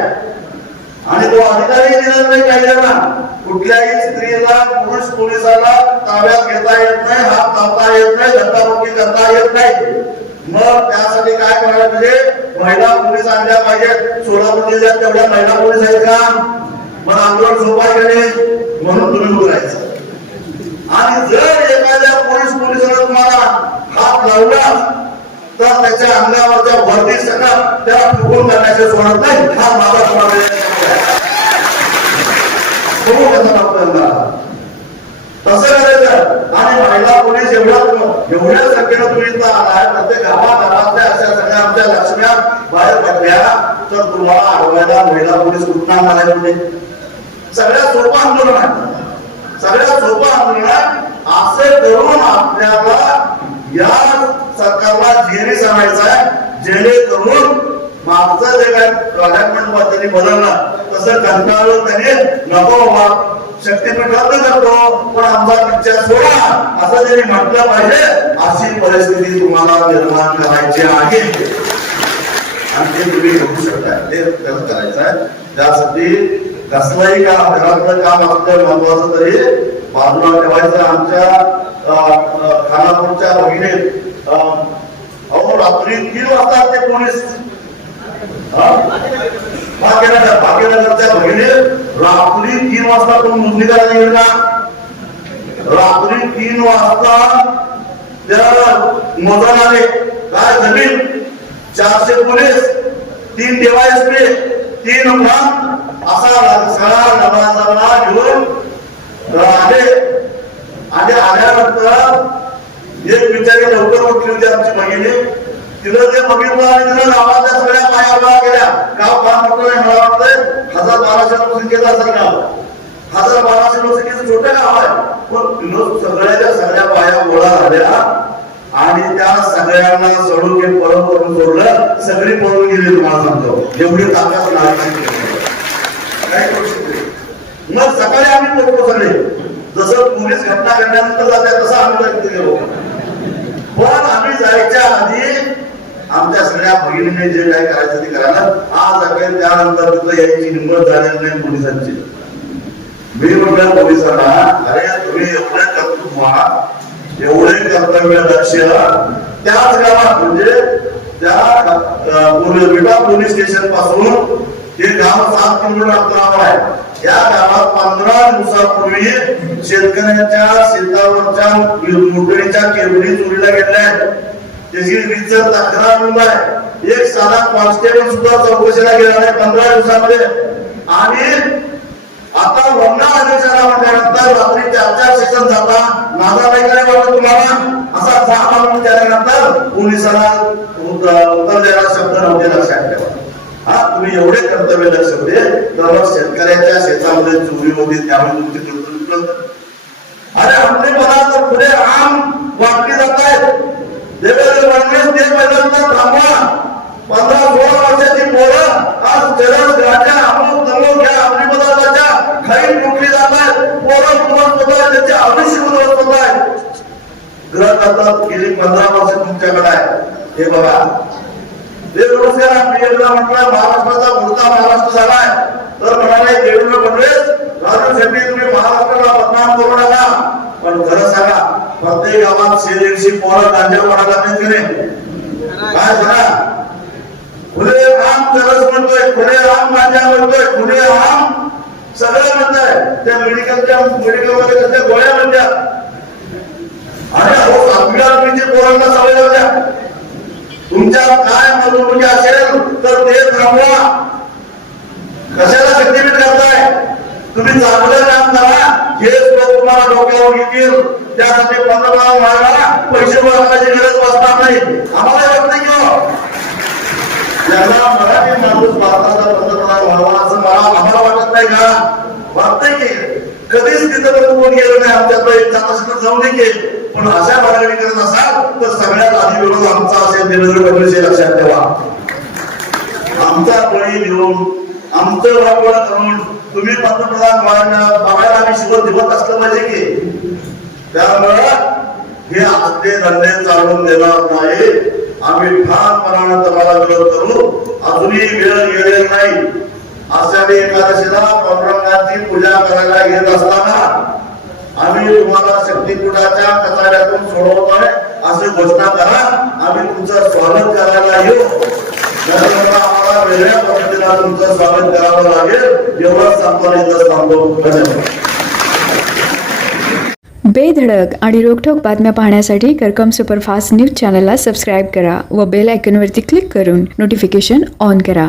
आणि तो अधिकारी दिला नाही कायद्याला. कुठल्याही स्त्रीला पुरुष पोलिसाला ताब्यात घेता येत नाही, हात लावता येत नाही, धक्काबुक्की करता येत नाही. मग त्यासाठी काय करायला पाहिजे, महिला पोलीस आणल्या पाहिजेत. सोलापूर जिल्ह्यात तेवढ्या महिला पोलीस आहेत का? मग आंदोलन सोपा केले म्हणून तुम्ही उतरायचं. आणि जर एखाद्या पोलिसाला तुम्हाला हात लावला तर त्याच्या अंगावरच्या वर्दी सगळं त्याला फुकून टाकायचं सोडत नाही. हा माझा तुम्हाला तसं करायचं. आणि महिला पोलीस एवढ्या संख्येनं तुम्ही इथं आलाय, प्रत्येक गावागावातल्या अशा सगळ्या आमच्या लक्ष्म्या बाहेर पडल्या, तर तुम्हाला अडवायला महिला पोलीस कुठून आणायला म्हणजे सगळ्यात सोपं आंदोलन आहे. सगळ्यात सोपं आंदोलन आहे. असं करून आपल्याला या सरकारला जेरीस आणायचं आहे, जेणेकरून मागचं जे काय गव्हर्नमेंट त्यांनी बदललं तसं कंटाळून त्यांनी नको शक्तीपीठ रद्द करतो पण आमचा पिक्चर सोडा असं त्यांनी म्हटलं पाहिजे. अशी परिस्थिती तुम्हाला निर्माण करायची आहे आणि ते तुम्ही करू शकता. ते करायचं आहे. त्यासाठी कसलंही काम, घरातलं काम असलं महत्वाचं तरी बाजूला ठेवायचं. आमच्या खानापूरच्या भगिनीत रात्री 3 वाजता ते पोलीस भाग्यनगरच्या भगिनीत रात्री 3 वाजता तुम्ही नोंदणी करायला येईल का? रात्री 3 वाजता त्या मोजून आले काय जमीन 400 पोलीस 3 DYSP 3 उठान असा सगळा नमाजाला घेऊन आले. आणि आल्यानंतर एक बिचारी लवकर उठली होती आमची भगिनी. तिनं ते बघितलं आणि तिनं गावातल्या सगळ्या पाया उभा केल्या. गाव फार मोठं नाही, मला वाटतंय 1000-1200 लोकसंख्येचं असेल गाव. 1000-1200 लोकसंख्येचं छोटं गाव आहे, पण तिनं सगळ्या पाया गोळा झाल्या आणि त्या सगळ्यांना सोडून हे परत करून सोडलं. सगळी पळून गेली. तुम्हाला सांगतो एवढी ताकद नाही काय करू शकते. मग सकाळी आम्ही पोहोचलो सगळे, जसं पोलीस घटना घडल्यानंतर जाते तसं आम्ही तिथे गेलो. पण आम्ही जायच्या आधी आमच्या सगळ्या भगिनीने जे काही करायचं ते करायला, आज अखेर त्यानंतर तिथं यायची हिंमत झालेली नाही पोलिसांची. मी म्हटलं पोलिसांना, अरे तुम्ही एवढे कर्तव्य आहात, एवढे कर्तव्य लक्ष त्याच गावात म्हणजे त्या विटा पोलीस स्टेशन पासून हे गाव 7 किलोमीटर अंतरावर आहे. या गावात 15 दिवसापूर्वी शेतकऱ्यांच्या शेतावरच्या मोटरीच्या केबली चोरीला गेल्या. त्याची रीतसर तक्रार नोंद आहे. एक साधा कॉन्स्टेबल सुद्धा चौकशीला गेला नाही 15 दिवसामध्ये. आणि आता वन्ना आदेशाला म्हटल्यानंतर रात्री 4-4 सेशन जाता माझा काही काय वाटत तुम्हाला असा जाब आणून त्यानंतर पोलिसांना उत्तर द्यायला शब्द नव्हते. लक्षात ठेवा, हा तुम्ही एवढे कर्तव्य लक्ष होते तर मग शेतकऱ्याच्या शेतामध्ये चोरी होती त्यामुळे तुमची कर्तव्य. अरे आपले पदार्थ पुढे आम वाटली जात आहेत. देवेंद्र फडणवीस ते पहिल्यांदा थांबवा. 15-16 वर्षाची पोरं आज जलद गाड्या अमुक तमुक घ्या आपली पदार्थाच्या खाई लुटली जात आहेत. पोरं उद्ध्वस्त होत आहेत, त्यांचे आयुष्य उद्ध्वस्त होत आहे. ग्रह आता गेली 15 वर्ष तुमच्याकडे आहे. हे बघा, ते रोजगार आपल्याला म्हटलं महाराष्ट्राचा पुढचा महाराष्ट्र झालाय तर म्हणाले देवेंद्र फडणवीस राजू शेट्टी तुम्ही महाराष्ट्राला बदनाम करू नका. पण खरं सांगा, प्रत्येक गावात 100-150 पोरं गांजा पडायला नाहीत की नाही? काय सांगा, खुले राम चरस म्हणतोय, खुले राम गांजा म्हणतोय, खुले राम सगळं म्हणताय. त्या मेडिकलमध्ये कसल्या गोळ्या म्हणतात. आणि अहो 7वी-8वीच्या पोरांना सवय लागल्या. तुमच्या काय मजबुरी असेल तर ते थांबवा. कशाला शक्तीपीठ करताय? तुम्ही चांगलं काम करा, हे लोक तुम्हाला डोक्यावर घेतील. त्यासाठी पंतप्रधान व्हायला पैसे वापरायची गरज बसणार नाही. आम्हाला वाटतं की ज्यांना मराठी माणूस भारताचा पंतप्रधान व्हावा असं आम्हाला वाटत नाही का? वाटतंय की कधीच तिथं कोण गेलं नाही. आमच्याकडे जात असेल तर जाऊ दे की, पण अशा मागणी करत असाल तर सगळ्यात आधी विरोध आमचा असेल. देवेंद्र फडणवीस हे लक्षात ठेवा. आमचा बळी घेऊन आमचं वापड करून तुम्ही पंतप्रधान बघायला आम्ही शिवत दिवत असलं पाहिजे की. त्यामुळं हे आजचे धंदे चालवून देणार नाही. आम्ही ठामपणाने तुम्हाला विरोध करू. अजूनही वेळ गेलेली नाही. आषाढी एकादशीला पांडुरंगाची पूजा करायला घेत असताना आम्ही तुम्हाला शक्तीपीठाच्या कचाड्यातून सोडवतोय अशी घोषणा करा. आम्ही तुमचं स्वागत करायला येऊ. आम्हाला वेगळ्या पद्धतीला तुमचं स्वागत करावं लागेल. एवढंच सांगतो इथं थांबतो. बेधडक आणि रोखठोक बातम्या पाहण्यासाठी करकम सुपरफास्ट न्यूज चॅनलला सबस्क्राईब करा व बेल आयकॉनवरती क्लिक करून नोटिफिकेशन ऑन करा.